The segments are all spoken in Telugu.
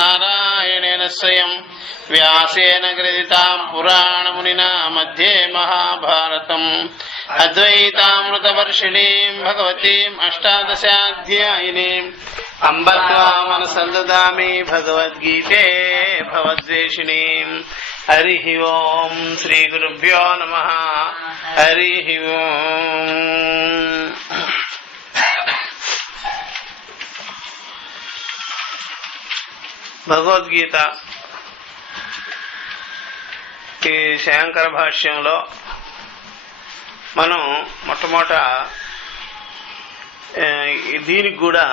నారాయణేన స్వయం వ్యాసేన గ్రథితాం పురాణమునినా మధ్యే మహాభారతం అద్వైతామృతవర్షిణీం భగవతీం అష్టాదశాధ్యాయినీం అంబ త్వామనుసందదామి భగవద్గీతే భవద్వేషిణీం. హరి ఓం. శ్రీ గురుభ్యో నమః. హరి ఓం. భగవద్గీత ఈ శంకర భాష్యంలో మనం మొట్టమొదట దీనికి కూడా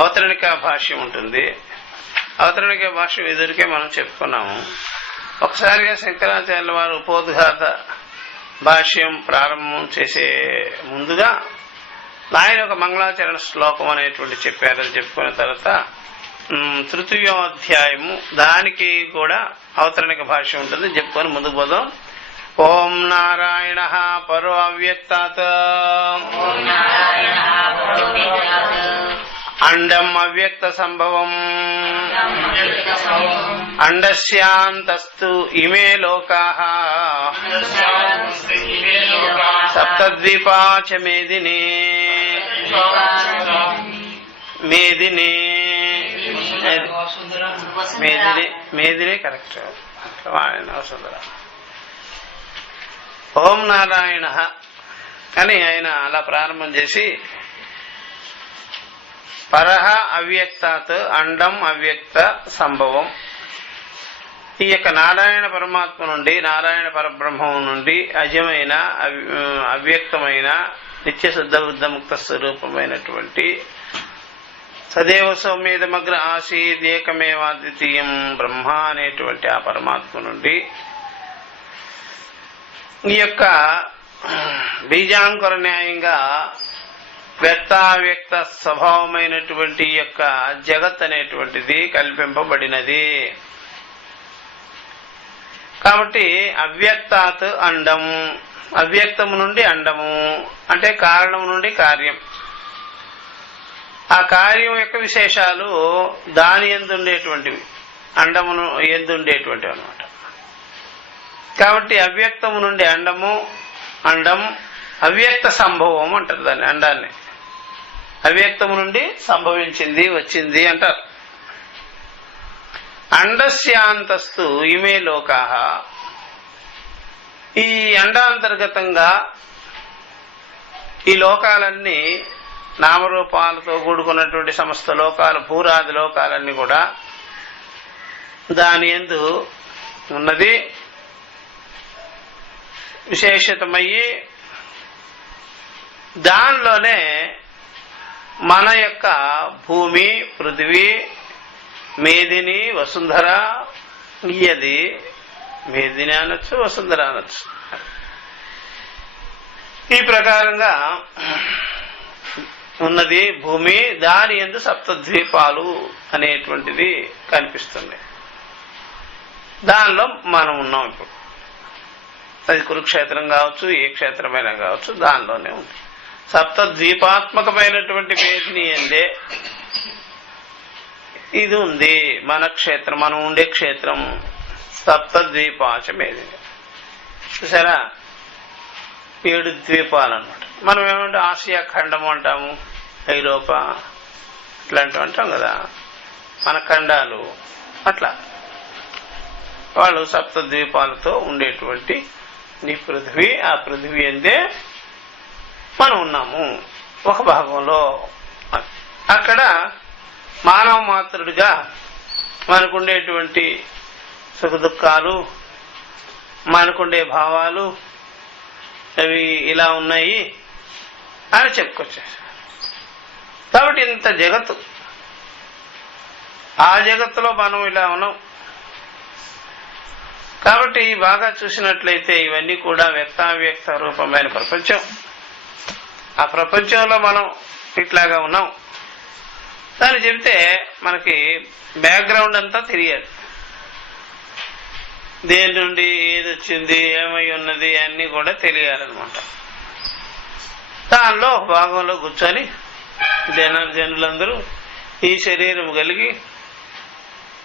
అవతరణిక భాష్యం ఉంటుంది. అవతరణిక భాష్యం ఎదురికే మనం చెప్పుకున్నాము. ఒకసారిగా శంకరాచార్యుల వారు ఉపోద్ఘాత భాష్యం ప్రారంభం చేసే ముందుగా ఆయన ఒక మంగళాచరణ శ్లోకం అనేటువంటి చెప్పారని చెప్పుకున్న తర్వాత తృతీయోధ్యాయము దానికి కూడా అవతరణిక భాష్యం ఉంటుంది చెప్పుకొని ముందుకు పోదాం. ఓం నారాయణ పరో అవ్యక్తాత్ అండం అవ్యక్త సంభవం అండస్యాంతస్తు ఇమే లోకాః సప్తద్వీపా చ మేదినే మేదినే మేదినే కరెక్ట్. వసుంధర. ఓం నారాయణ అని ఆయన అలా ప్రారంభం చేసి పరహ అవ్యక్తాత్ అండం అవ్యక్త సంభవం. ఈ యొక్క నారాయణ పరమాత్మ నుండి, నారాయణ పరబ్రహ్మం నుండి అజమైన అవ్యక్తమైన నిత్యశుద్ధ బుద్ధముక్త స్వరూపమైనటువంటి సదేవ సౌమ్యేదమగ్ర ఆసీద్ ఏకమేవాద్వితీయం బ్రహ్మ అనేటువంటి ఆ పరమాత్మ నుండి ఈ యొక్క బీజాంకుర న్యాయంగా వ్యక్తావ్యక్త స్వభావమైనటువంటి యొక్క జగత్ అనేటువంటిది కల్పింపబడినది. కాబట్టి అవ్యక్తాత్ అండం, అవ్యక్తము నుండి అండము అంటే కారణం నుండి కార్యం. ఆ కార్యం యొక్క విశేషాలు దాని యందుండేటువంటివి, అండమును యందుండేటువంటివి అన్నమాట. కాబట్టి అవ్యక్తము నుండి అండము, అండం అవ్యక్త సంభవం అంటారు దాన్ని. అండాన్ని అవ్యక్తము నుండి సంభవించింది, వచ్చింది అంటారు. అండస్యాంతస్తు ఇమే లోకాః. ఈ అండాంతర్గతంగా ఈ లోకాలన్నీ నామరూపాలతో కూడుకున్నటువంటి సమస్త లోకాలు, భూరాది లోకాలన్నీ కూడా దాని యందు ఉన్నది విశేషితమయ్యి దానిలోనే మన యొక్క భూమి, పృథివీ, మేదిని, వసుంధర, ఇయది మేదిని అనొచ్చు, వసుంధర అనొచ్చు. ఈ ప్రకారంగా ఉన్నది భూమి. దాని యందు సప్తద్వీపాలు అనేటువంటిది కనిపిస్తుంది. దానిలో మనం ఉన్నాం ఇప్పుడు. అది కురుక్షేత్రం కావచ్చు, ఏ క్షేత్రమైనా కావచ్చు, దానిలోనే ఉంది. సప్తద్వీపాత్మకమైనటువంటి మేదిని అందే ఇది ఉంది. మన క్షేత్రం, మనం ఉండే క్షేత్రం సప్తద్వీపాచ మేదిని. చూసారా, 7 ద్వీపాలు అన్నమాట. మనం ఏమంటే ఆసియా ఖండము అంటాము, ఐరోపా ఇట్లాంటివి అంటాం కదా, మన ఖండాలు. అట్లా వాళ్ళు సప్తద్వీపాలతో ఉండేటువంటి నీ పృథివీ, ఆ పృథివీ అందే మనం ఉన్నాము ఒక భాగంలో. అక్కడ మానవ మాత్రుడిగా మనకుండేటువంటి సుఖ దుఃఖాలు, మనకుండే భావాలు అవి ఇలా ఉన్నాయి అని చెప్పుకొచ్చేసారు. కాబట్టి ఇంత జగత్తు, ఆ జగత్తులో మనం ఇలా ఉన్నాం. కాబట్టి బాగా చూసినట్లయితే ఇవన్నీ కూడా వ్యక్తావ్యక్త రూపమైన ప్రపంచం. ఆ ప్రపంచంలో మనం ఇట్లాగా ఉన్నాం. దాన్ని చెబితే మనకి బ్యాక్గ్రౌండ్ అంతా తెలియాలి. దేని నుండి ఏది వచ్చింది, ఏమై ఉన్నది అన్నీ కూడా తెలియాలన్నమాట. దానిలో భాగంలో కూర్చొని జనులందరూ ఈ శరీరం కలిగి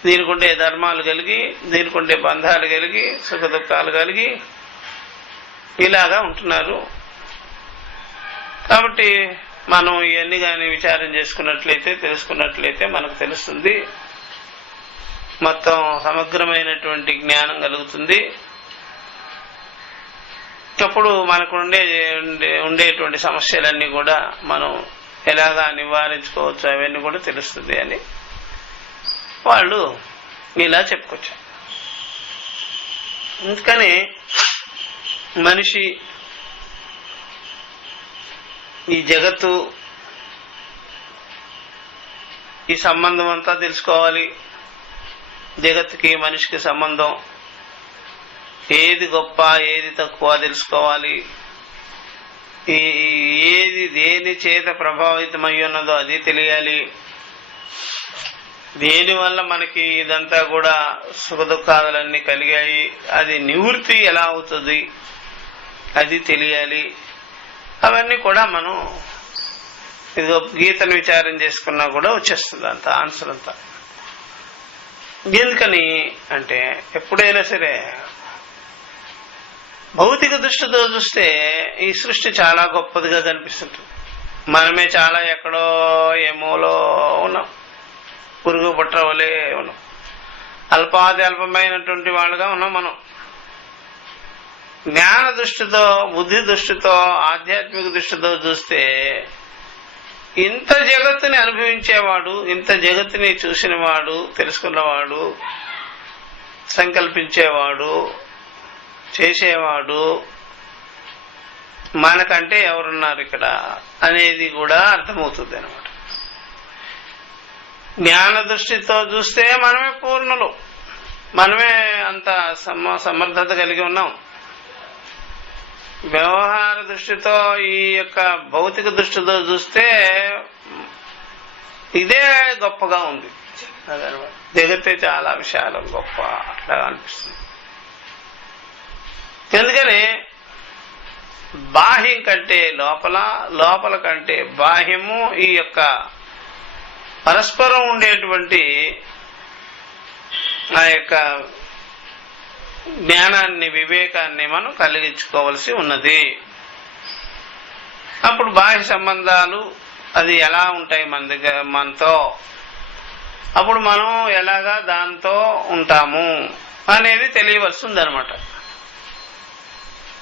దీనికి ఉండే ధర్మాలు కలిగి, దీనికి ఉండే బంధాలు కలిగి, సుఖ దుఃఖాలు కలిగి ఇలాగా ఉంటున్నారు. కాబట్టి మనం ఇవన్నీ కానీ విచారం చేసుకున్నట్లయితే, తెలుసుకున్నట్లయితే మనకు తెలుస్తుంది, మొత్తం సమగ్రమైనటువంటి జ్ఞానం కలుగుతుంది. అప్పుడు మనకు ఉండేటువంటి సమస్యలన్నీ కూడా మనం ఎలాగా నివారించుకోవచ్చు అవన్నీ కూడా తెలుస్తుంది అని వాళ్ళు ఇలా చెప్పుకొచ్చారు. అందుకని మనిషి ఈ జగత్తు, ఈ సంబంధం అంతా తెలుసుకోవాలి. జగత్తుకి మనిషికి సంబంధం, ఏది గొప్ప ఏది తక్కువ తెలుసుకోవాలి. ఏది దేని చేత ప్రభావితమై ఉన్నదో అది తెలియాలి. దేనివల్ల మనకి ఇదంతా కూడా సుఖ దుఃఖాలన్నీ కలిగాయి, అది నివృత్తి ఎలా అవుతుంది అది తెలియాలి. అవన్నీ కూడా మనం ఇదిగో గీతను విచారం చేసుకున్నా కూడా వచ్చేస్తుంది అంత ఆన్సర్ అంతా. ఎందుకని అంటే ఎప్పుడైనా సరే భౌతిక దృష్టితో చూస్తే ఈ సృష్టి చాలా గొప్పదిగా కనిపిస్తుంటుంది. మనమే చాలా ఎక్కడో ఏమోలో ఉన్నాం, పురుగు పుట్ర వలే ఉన్నాం, అల్పాది అల్పమైనటువంటి వాళ్ళుగా ఉన్నాం మనం. జ్ఞాన దృష్టితో, బుద్ధి దృష్టితో, ఆధ్యాత్మిక దృష్టితో చూస్తే ఇంత జగత్తుని అనుభవించేవాడు, ఇంత జగత్తుని చూసినవాడు, తెలుసుకున్నవాడు, సంకల్పించేవాడు, చేసేవాడు మనకంటే ఎవరున్నారు ఇక్కడ అనేది కూడా అర్థమవుతుంది అన్నమాట. జ్ఞాన దృష్టితో చూస్తే మనమే పూర్ణులు, మనమే అంత సమర్థత కలిగి ఉన్నాం. వ్యవహార దృష్టితో, ఈ యొక్క భౌతిక దృష్టితో చూస్తే ఇదే గొప్పగా ఉంది. జగత్తే చాలా విశాలం, గొప్ప అట్లా అనిపిస్తుంది. ఎందుకని బాహ్యం కంటే లోపల, లోపల కంటే బాహ్యము ఈ యొక్క పరస్పరం ఉండేటువంటి ఆ యొక్క జ్ఞానాన్ని, వివేకాన్ని మనం కలిగించుకోవలసి ఉన్నది. అప్పుడు బాహ్య సంబంధాలు అది ఎలా ఉంటాయి మన దగ్గర, మనతో, అప్పుడు మనం ఎలాగా దాంతో ఉంటాము అనేది తెలియవలసి ఉందన్నమాట.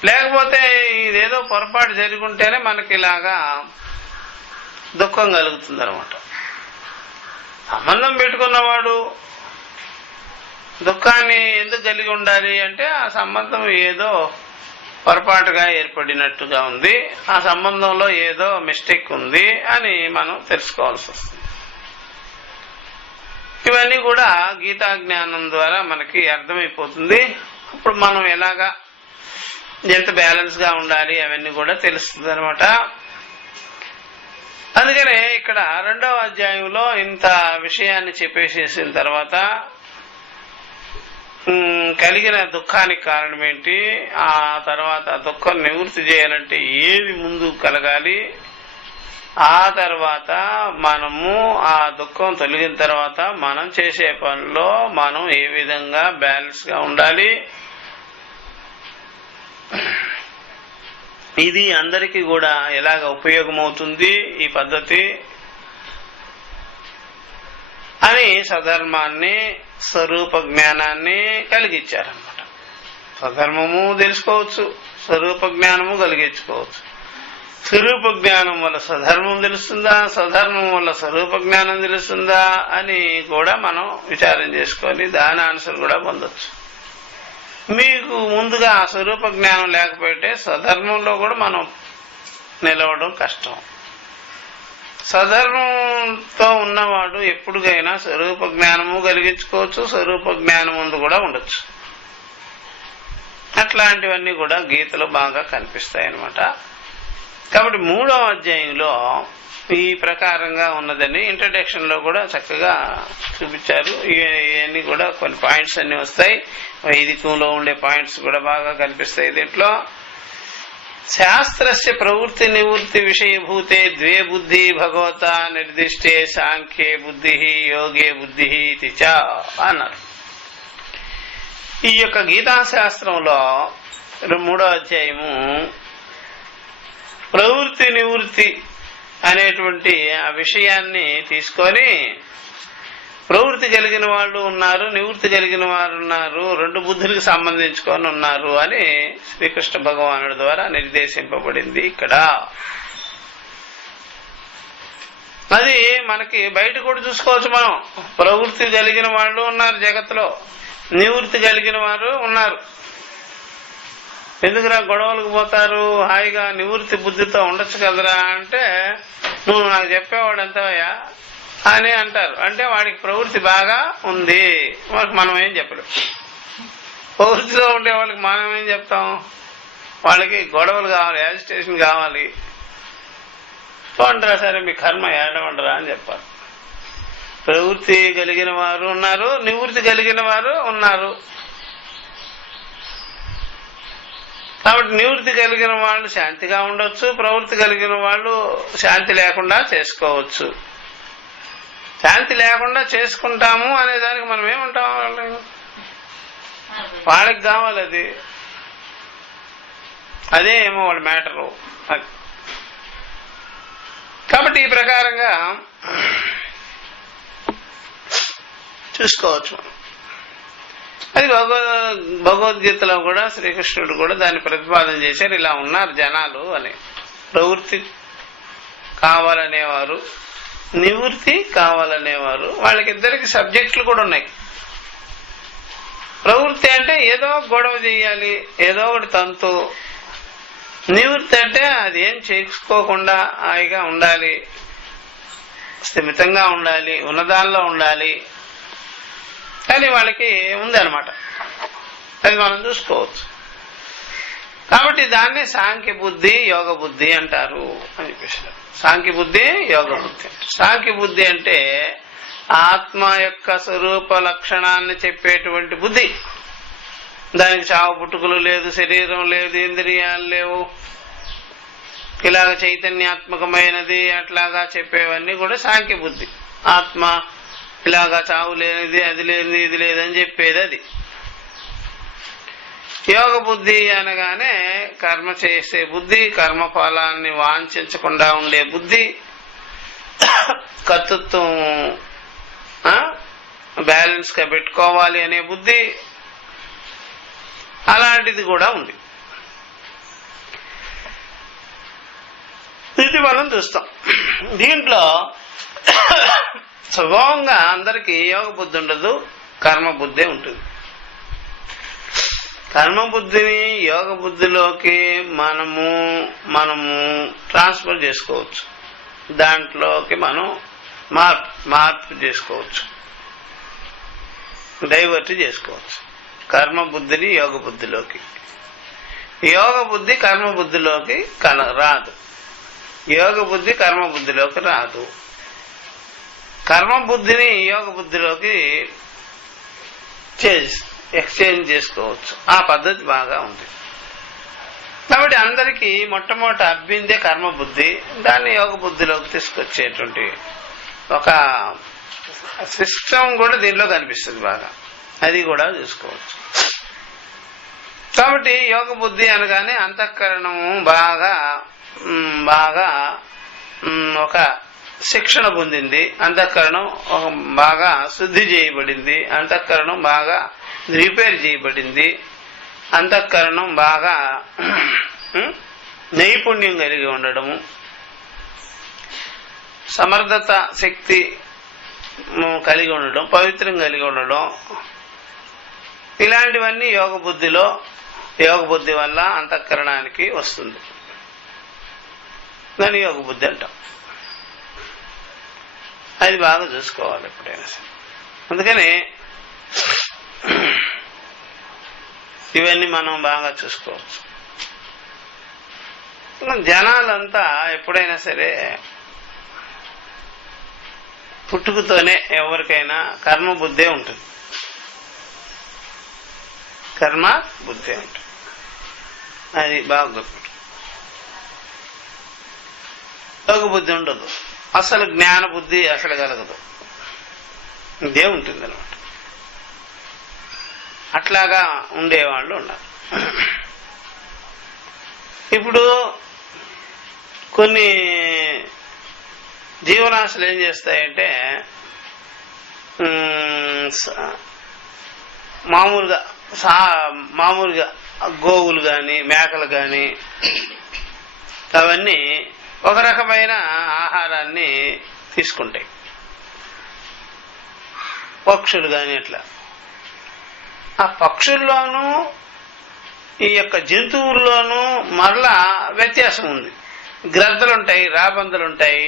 లేకపోతే ఇదేదో పొరపాటు జరుగుంటేనే మనకి ఇలాగా దుఃఖం కలుగుతుంది అనమాట. సంబంధం పెట్టుకున్నవాడు దుఃఖాన్ని ఎందుకు కలిగి ఉండాలి అంటే ఆ సంబంధం ఏదో పొరపాటుగా ఏర్పడినట్టుగా ఉంది, ఆ సంబంధంలో ఏదో మిస్టేక్ ఉంది అని మనం తెలుసుకోవాల్సి వస్తుంది. ఇవన్నీ కూడా గీతా జ్ఞానం ద్వారా మనకి అర్థమైపోతుంది. అప్పుడు మనం ఎలాగా ఎంత బ్యాలెన్స్ గా ఉండాలి అవన్నీ కూడా తెలుస్తుంది అనమాట. అందుకనే ఇక్కడ 2వ అధ్యాయంలో ఇంత విషయాన్ని చెప్పేసేసిన తర్వాత కలిగిన దుఃఖానికి కారణం ఏంటి, ఆ తర్వాత దుఃఖం నివృత్తి చేయాలంటే ఏది ముందు కలగాలి, ఆ తర్వాత మనము ఆ దుఃఖం తొలగిన తర్వాత మనం చేసే పనిలో మనం ఏ విధంగా బ్యాలెన్స్ గా ఉండాలి, ఇది అందరికీ కూడా ఎలాగ ఉపయోగమవుతుంది ఈ పద్ధతి అని స్వధర్మాన్ని, స్వరూప జ్ఞానాన్ని కలిగించారనమాట. స్వధర్మము తెలుసుకోవచ్చు, స్వరూప జ్ఞానము కలిగించుకోవచ్చు. స్వరూప జ్ఞానం వల్ల స్వధర్మం తెలుస్తుందా, స్వధర్మం వల్ల స్వరూప జ్ఞానం తెలుస్తుందా అని కూడా మనం విచారం చేసుకొని దాని ఆన్సర్ కూడా పొందొచ్చు. మీకు ముందుగా ఆ స్వరూప జ్ఞానం లేకపోతే స్వధర్మంలో కూడా మనం నిలవడం కష్టం. స్వధర్మంతో ఉన్నవాడు ఎప్పుడుకైనా స్వరూప జ్ఞానము కలిగించుకోవచ్చు, స్వరూప జ్ఞానం ముందు కూడా ఉండొచ్చు. అట్లాంటివన్నీ కూడా గీతలో బాగా కనిపిస్తాయి అన్నమాట. కాబట్టి 3వ అధ్యాయంలో ఈ ప్రకారంగా ఉన్నదని ఇంట్రడక్షన్ లో కూడా చక్కగా చూపించారు. ఇవన్నీ కూడా కొన్ని పాయింట్స్ అన్ని వస్తాయి. వైదికంలో ఉండే పాయింట్స్ కూడా బాగా కనిపిస్తాయి దీంట్లో. శాస్త్రస్య ప్రవృత్తి నివృత్తి విషయభూతే ద్వే బుద్ధి భగవత నిర్దిష్టే సాంఖ్యే బుద్ధి యోగే బుద్ధి చ అన్నారు. ఈ యొక్క గీతాశాస్త్రంలో 3వ అధ్యాయము ప్రవృత్తి నివృత్తి అనేటువంటి ఆ విషయాన్ని తీసుకొని ప్రవృత్తి కలిగిన వాళ్ళు ఉన్నారు, నివృత్తి కలిగిన వారు ఉన్నారు, 2 బుద్ధులకు సంబంధించుకొని ఉన్నారు అని శ్రీకృష్ణ భగవానుడి ద్వారా నిర్దేశింపబడింది. ఇక్కడ అది మనకి బయట కూడా చూసుకోవచ్చు. మనం ప్రవృత్తి కలిగిన వాళ్ళు ఉన్నారు జగత్తులో, నివృత్తి కలిగిన వారు ఉన్నారు. ఎందుకురా గొడవలకు పోతారు, హాయిగా నివృత్తి బుద్ధితో ఉండొచ్చు కదరా అంటే, నువ్వు నాకు చెప్పేవాడు ఎంతవయ్యా అని అంటారు. అంటే వాడికి ప్రవృత్తి బాగా ఉంది, వాళ్ళకి మనం ఏం చెప్పలేం. ప్రవృత్తిలో ఉండే వాళ్ళకి మనం ఏం చెప్తాం? వాళ్ళకి గొడవలు కావాలి, యాజిటేషన్ కావాలి. చూడండిరా సరే మీ కర్మ ఏడవండరా అని చెప్పాలి. ప్రవృత్తి కలిగిన వారు ఉన్నారు, నివృత్తి కలిగిన వారు ఉన్నారు. కాబట్టి నివృత్తి కలిగిన వాళ్ళు శాంతిగా ఉండొచ్చు, ప్రవృత్తి కలిగిన వాళ్ళు శాంతి లేకుండా చేసుకోవచ్చు. శాంతి లేకుండా చేసుకుంటాము అనే దానికి మనం ఏమంటాం? వాళ్ళకి కావాలి అది, అదే ఏమో వాళ్ళ మ్యాటరు. కాబట్టి ఈ ప్రకారంగా చూసుకోవచ్చు. అది భగవద్గీతలో కూడా శ్రీకృష్ణుడు కూడా దాన్ని ప్రతిపాదన చేశారు. ఇలా ఉన్నారు జనాలు అని. ప్రవృత్తి కావాలనేవారు, నివృత్తి కావాలనేవారు. వాళ్ళకిద్దరికి సబ్జెక్టులు కూడా ఉన్నాయి. ప్రవృత్తి అంటే ఏదో గొడవ చేయాలి, ఏదో ఒకటి తంతు. నివృత్తి అంటే అది ఏం చేసుకోకుండా హాయిగా ఉండాలి, స్థిమితంగా ఉండాలి, ఉన్నదానిలో ఉండాలి అని వాళ్ళకి ఉందన్నమాట. అది మనం చూసుకోవచ్చు. కాబట్టి దాన్ని సాంఖ్య బుద్ధి యోగ బుద్ధి అంటారు అని చెప్పేసారు. సాంఖ్య బుద్ధి యోగ బుద్ధి. సాంఖ్య బుద్ధి అంటే ఆత్మ యొక్క స్వరూప లక్షణాన్ని చెప్పేటువంటి బుద్ధి. దానికి చావు పుట్టుకలు లేదు, శరీరం లేదు, ఇంద్రియాలు లేవు, ఇలాగ చైతన్యాత్మకమైనది అట్లాగా చెప్పేవన్నీ కూడా సాంఖ్య బుద్ధి. ఆత్మ ఇలాగా చావు లేనిది, అది లేనిది, ఇది లేదని చెప్పేది అది. యోగ బుద్ధి అనగానే కర్మ చేసే బుద్ధి, కర్మఫలాన్ని వాంఛించకుండా ఉండే బుద్ధి, కర్తృత్వం బ్యాలెన్స్ గా పెట్టుకోవాలి అనే బుద్ధి, అలాంటిది కూడా ఉంది. ఇది మనం చూస్తాం. దీంట్లో స్వభావంగా అందరికీ యోగ బుద్ధి ఉండదు, కర్మ బుద్ధే ఉంటుంది. కర్మ బుద్ధిని యోగ బుద్ధిలోకి మనము ట్రాన్స్ఫర్ చేసుకోవచ్చు. దాంట్లోకి మనం మార్పు చేసుకోవచ్చు, డైవర్ట్ చేసుకోవచ్చు. కర్మ బుద్ధిని యోగ బుద్ధిలోకి, యోగ బుద్ధి కర్మ బుద్ధిలోకి రాదు, యోగ బుద్ధి కర్మ బుద్ధిలోకి రాదు. కర్మ బుద్ధిని యోగ బుద్ధిలోకి ఎక్స్చేంజ్ చేసుకోవచ్చు. ఆ పద్ధతి బాగా ఉంది. కాబట్టి అందరికీ మొట్టమొదటి అబ్బిందే కర్మ బుద్ధి. దాన్ని యోగ బుద్ధిలోకి తీసుకొచ్చేటువంటి ఒక సిస్టమ్ కూడా దీనిలో కనిపిస్తుంది బాగా. అది కూడా చూసుకోవచ్చు. కాబట్టి యోగ బుద్ధి అనగానే అంతఃకరణము బాగా ఒక శిక్షణ పొందింది, అంతఃకరణం బాగా శుద్ధి చేయబడింది, అంతఃకరణం బాగా రిపేర్ చేయబడింది, అంతఃకరణం బాగా నైపుణ్యం కలిగి ఉండడము, సమర్థత శక్తి కలిగి ఉండడం, పవిత్రం కలిగి ఉండడం, ఇలాంటివన్నీ యోగ బుద్ధి వల్ల అంతఃకరణానికి వస్తుంది. దాన్ని యోగ బుద్ధి అంటాం. అది బాగా చూసుకోవాలి ఎప్పుడైనా సరే. అందుకని ఇవన్నీ మనం బాగా చూసుకోవచ్చు. జనాలంతా ఎప్పుడైనా సరే పుట్టుకతోనే ఎవరికైనా కర్మ బుద్ధే ఉంటుంది, కర్మ బుద్ధి ఉంటుంది. అది బాగా గుర్తు. యోగ బుద్ధి ఉండదు, అసలు జ్ఞాన బుద్ధి అసలు కలగదు, ఇదే ఉంటుంది అనమాట. అట్లాగా ఉండేవాళ్ళు ఉన్నారు. ఇప్పుడు కొన్ని జీవరాశులు ఏం చేస్తాయంటే మామూలుగా గోవులు కానీ మేకలు కానీ అవన్నీ ఒక రకమైన ఆహారాన్ని తీసుకుంటాయి. పక్షులు కానీ అట్లా. ఆ పక్షుల్లోనూ ఈ యొక్క జంతువుల్లోనూ మరలా వ్యత్యాసం ఉంది. గ్రద్దలుంటాయి, రాబందులుంటాయి,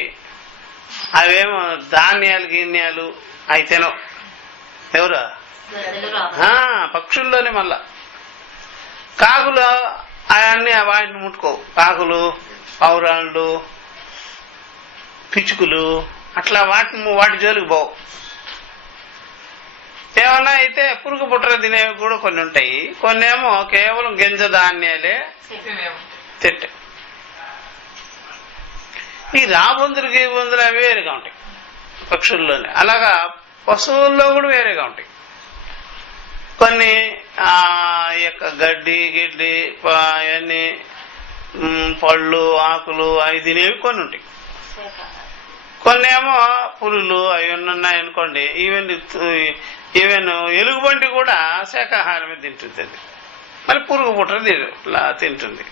అవేమో ధాన్యాలు గిన్యాలు అవి తినవు. ఎవరు? పక్షుల్లోనే. మళ్ళా కాకులు అవన్నీ వాటిని ముట్టుకోవు. కాకులు, పౌరాళ్ళు, పిచ్చుకులు అట్లా వాటి జోలికి పోవు. ఏమన్నా అయితే పురుగు పుట్ర తినేవి కూడా కొన్ని ఉంటాయి, కొన్ని ఏమో కేవలం గింజ ధాన్యాలే తిట్టే. ఈ రాబందులు గీబందులు అవి వేరుగా ఉంటాయి పక్షుల్లోనే. అలాగా పశువుల్లో కూడా వేరేగా ఉంటాయి. కొన్ని యొక్క గడ్డి గిడ్డి అవన్నీ పళ్ళు ఆకులు అవి తినేవి కొన్ని ఉంటాయి. కొన్ని ఏమో పులులు అవి ఉన్నాయనుకోండి. ఈవెన్ ఎలుగుబంటి కూడా శాకాహారమే తింటుంది. అది మరి పురుగు పుట్ర తింటుంది.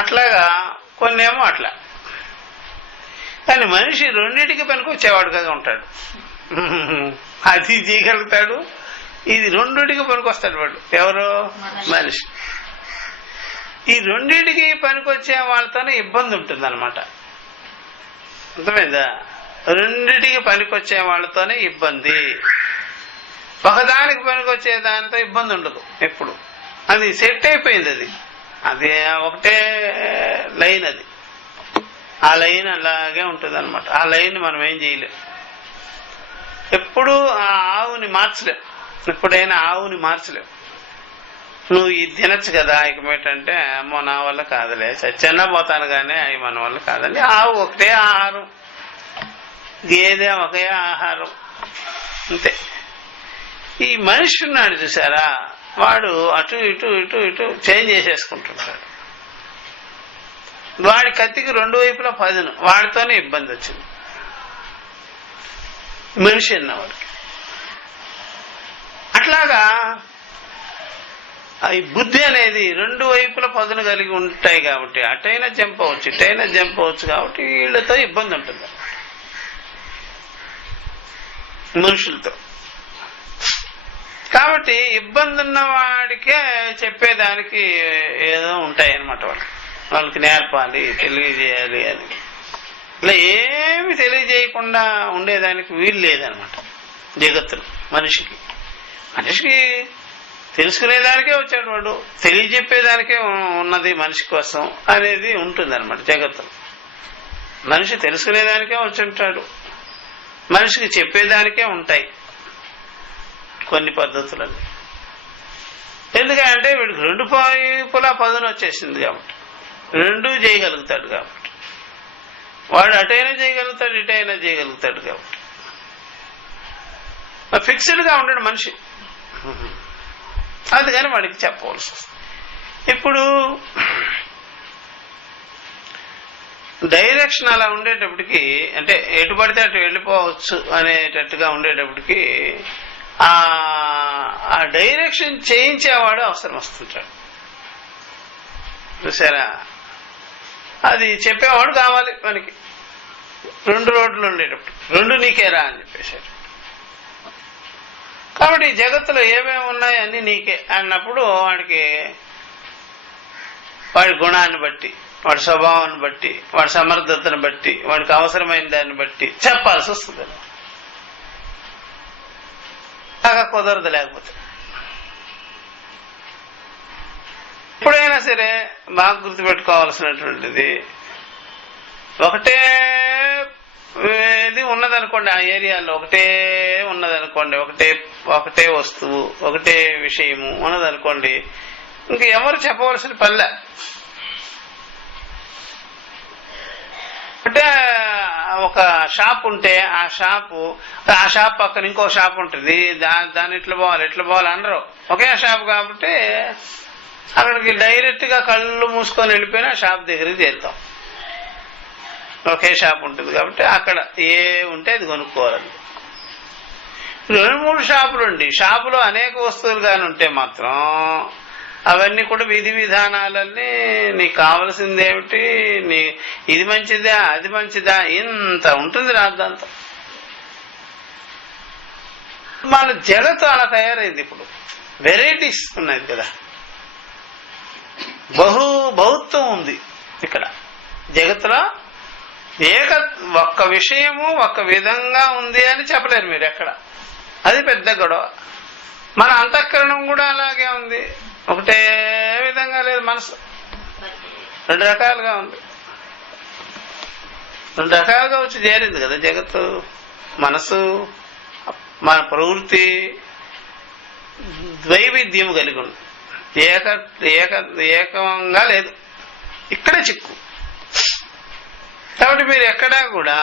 అట్లాగా కొన్ని ఏమో అట్లా. కానీ మనిషి రెండింటికి పనికొచ్చేవాడుగా ఉంటాడు. అది చేయగలుగుతాడు, ఇది రెండింటికి పనికొస్తాడు వాడు. ఎవరు? మనిషి. ఈ రెండింటికి పనికొచ్చే వాళ్ళతోనే ఇబ్బంది ఉంటుంది అనమాట. అర్థమైందా? రెండింటికి పనికొచ్చే వాళ్ళతోనే ఇబ్బంది. ఒకదానికి పనికొచ్చే దానితో ఇబ్బంది ఉండదు ఎప్పుడు. అది సెట్ అయిపోయింది. అది ఒకటే లైన్. అది ఆ లైన్ అలాగే ఉంటుంది అనమాట. ఆ లైన్ మనం ఏం చేయలేం. ఎప్పుడు ఆ ఆవుని మార్చలేం. ఎప్పుడైనా ఆవుని మార్చలేం. నువ్వు ఇది తినచ్చు కదా ఇకమేటంటే, అమ్మో నా వల్ల కాదులే, చచ్చన్నా పోతాను కానీ అవి మన వల్ల కాదండి. ఆవు ఒకటే ఆహారం, గేదె ఒకే ఆహారం, అంతే. ఈ మనిషి ఉన్నాడు చూసారా, వాడు అటు ఇటు ఇటు ఇటు చేంజ్ చేసేసుకుంటుంటాడు. వాడి కత్తికి రెండు వైపులా పదును. వాడితోనే ఇబ్బంది వచ్చింది మనిషి అన్నవాడికి. అట్లాగా ఈ బుద్ధి అనేది రెండు వైపుల పదును కలిగి ఉంటాయి కాబట్టి అటైనా జంప్ అవచ్చు ఇటైనా జంప్ అవచ్చు కాబట్టి వీళ్ళతో ఇబ్బంది ఉంటుంది మనుషులతో. కాబట్టి ఇబ్బంది ఉన్న వాడికే చెప్పేదానికి ఏదో ఉంటాయి అన్నమాట. వాళ్ళకి నేర్పాలి, తెలియజేయాలి అని. ఇట్లా ఏమి తెలియజేయకుండా ఉండేదానికి వీలు లేదనమాట జగత్తులో. మనిషికి తెలుసుకునేదానికే వచ్చాడు వాడు, తెలియజెప్పేదానికే ఉన్నది మనిషి కోసం అనేది ఉంటుంది అనమాట జగత్తులో. మనిషి తెలుసుకునేదానికే వచ్చి ఉంటాడు, మనిషికి చెప్పేదానికే ఉంటాయి కొన్ని పద్ధతులని. ఎందుకంటే వీడికి రెండు వైపులా పదును వచ్చేసింది కాబట్టి రెండూ చేయగలుగుతాడు కాబట్టి. వాడు అటైనా చేయగలుగుతాడు, ఇటైనా చేయగలుగుతాడు కాబట్టి ఫిక్స్డ్గా ఉండడు మనిషి. అది కానీ వాడికి చెప్పవలసి వస్తుంది. ఇప్పుడు డైరెక్షన్ అలా ఉండేటప్పటికి, అంటే ఎటు పడితే అటు వెళ్ళిపోవచ్చు అనేటట్టుగా ఉండేటప్పటికి ఆ డైరెక్షన్ చేయించేవాడు అవసరం వస్తుంటాడు చూసారా. అది చెప్పేవాడు కావాలి మనకి. రెండు రోడ్లు ఉండేటప్పుడు రెండు నీకేరా అని చెప్పేశారు. కాబట్టి జగత్తులో ఏమేమి ఉన్నాయి అన్ని నీకే అన్నప్పుడు వాడి గుణాన్ని బట్టి, వాడి స్వభావాన్ని బట్టి, వాడి సమర్థతను బట్టి, వాడికి అవసరమైన దాన్ని బట్టి చెప్పాల్సి వస్తుంది. బాగా కుదరదు లేకపోతే. ఎప్పుడైనా సరే బాగా గుర్తుపెట్టుకోవాల్సినటువంటిది, ఒకటే ఇది ఉన్నదనుకోండి, ఆ ఏరియాలో ఒకటే ఉన్నదనుకోండి, ఒకటే వస్తువు ఒకటే విషయము ఉన్నదనుకోండి, ఇంక ఎవరు చెప్పవలసిన పల్లె. అంటే ఒక షాప్ ఉంటే ఆ షాప్ పక్కన ఇంకో షాప్ ఉంటుంది, దాని ఇట్లా పోవాలి అనరు. ఒకే షాప్ కాబట్టి అక్కడికి డైరెక్ట్ గా కళ్ళు మూసుకొని వెళ్ళిపోయినా షాప్ దగ్గరికి చేరుతాం. ఒకే షాప్ ఉంటుంది కాబట్టి అక్కడ ఏ ఉంటే అది కొనుక్కోవాలి. 2-3 షాపులు ఉండి షాపులో అనేక వస్తువులు కానీ ఉంటే మాత్రం అవన్నీ కూడా విధి విధానాలన్నీ నీకు కావలసింది ఏమిటి, ఇది మంచిదా అది మంచిదా ఇంత ఉంటుంది రాద్దాంతో. మన జగత్తు అలా తయారైంది. ఇప్పుడు వెరైటీస్ ఉన్నది కదా, బహుత్వం ఉంది ఇక్కడ జగత్తులో. ఒక్క విషయము ఒక్క విధంగా ఉంది అని చెప్పలేరు మీరు ఎక్కడ. అది పెద్ద గొడవ. మన అంతఃకరణం కూడా అలాగే ఉంది, ఒకటే విధంగా లేదు. మనసు 2 రకాలుగా ఉంది, 2 రకాలుగా వచ్చి చేరింది కదా జగత్తు. మనసు మన ప్రవృత్తి ద్వైవిధ్యం కలిగి ఉంది, ఏకంగా లేదు. ఇక్కడే చిక్కు. కాబట్టి మీరు ఎక్కడా కూడా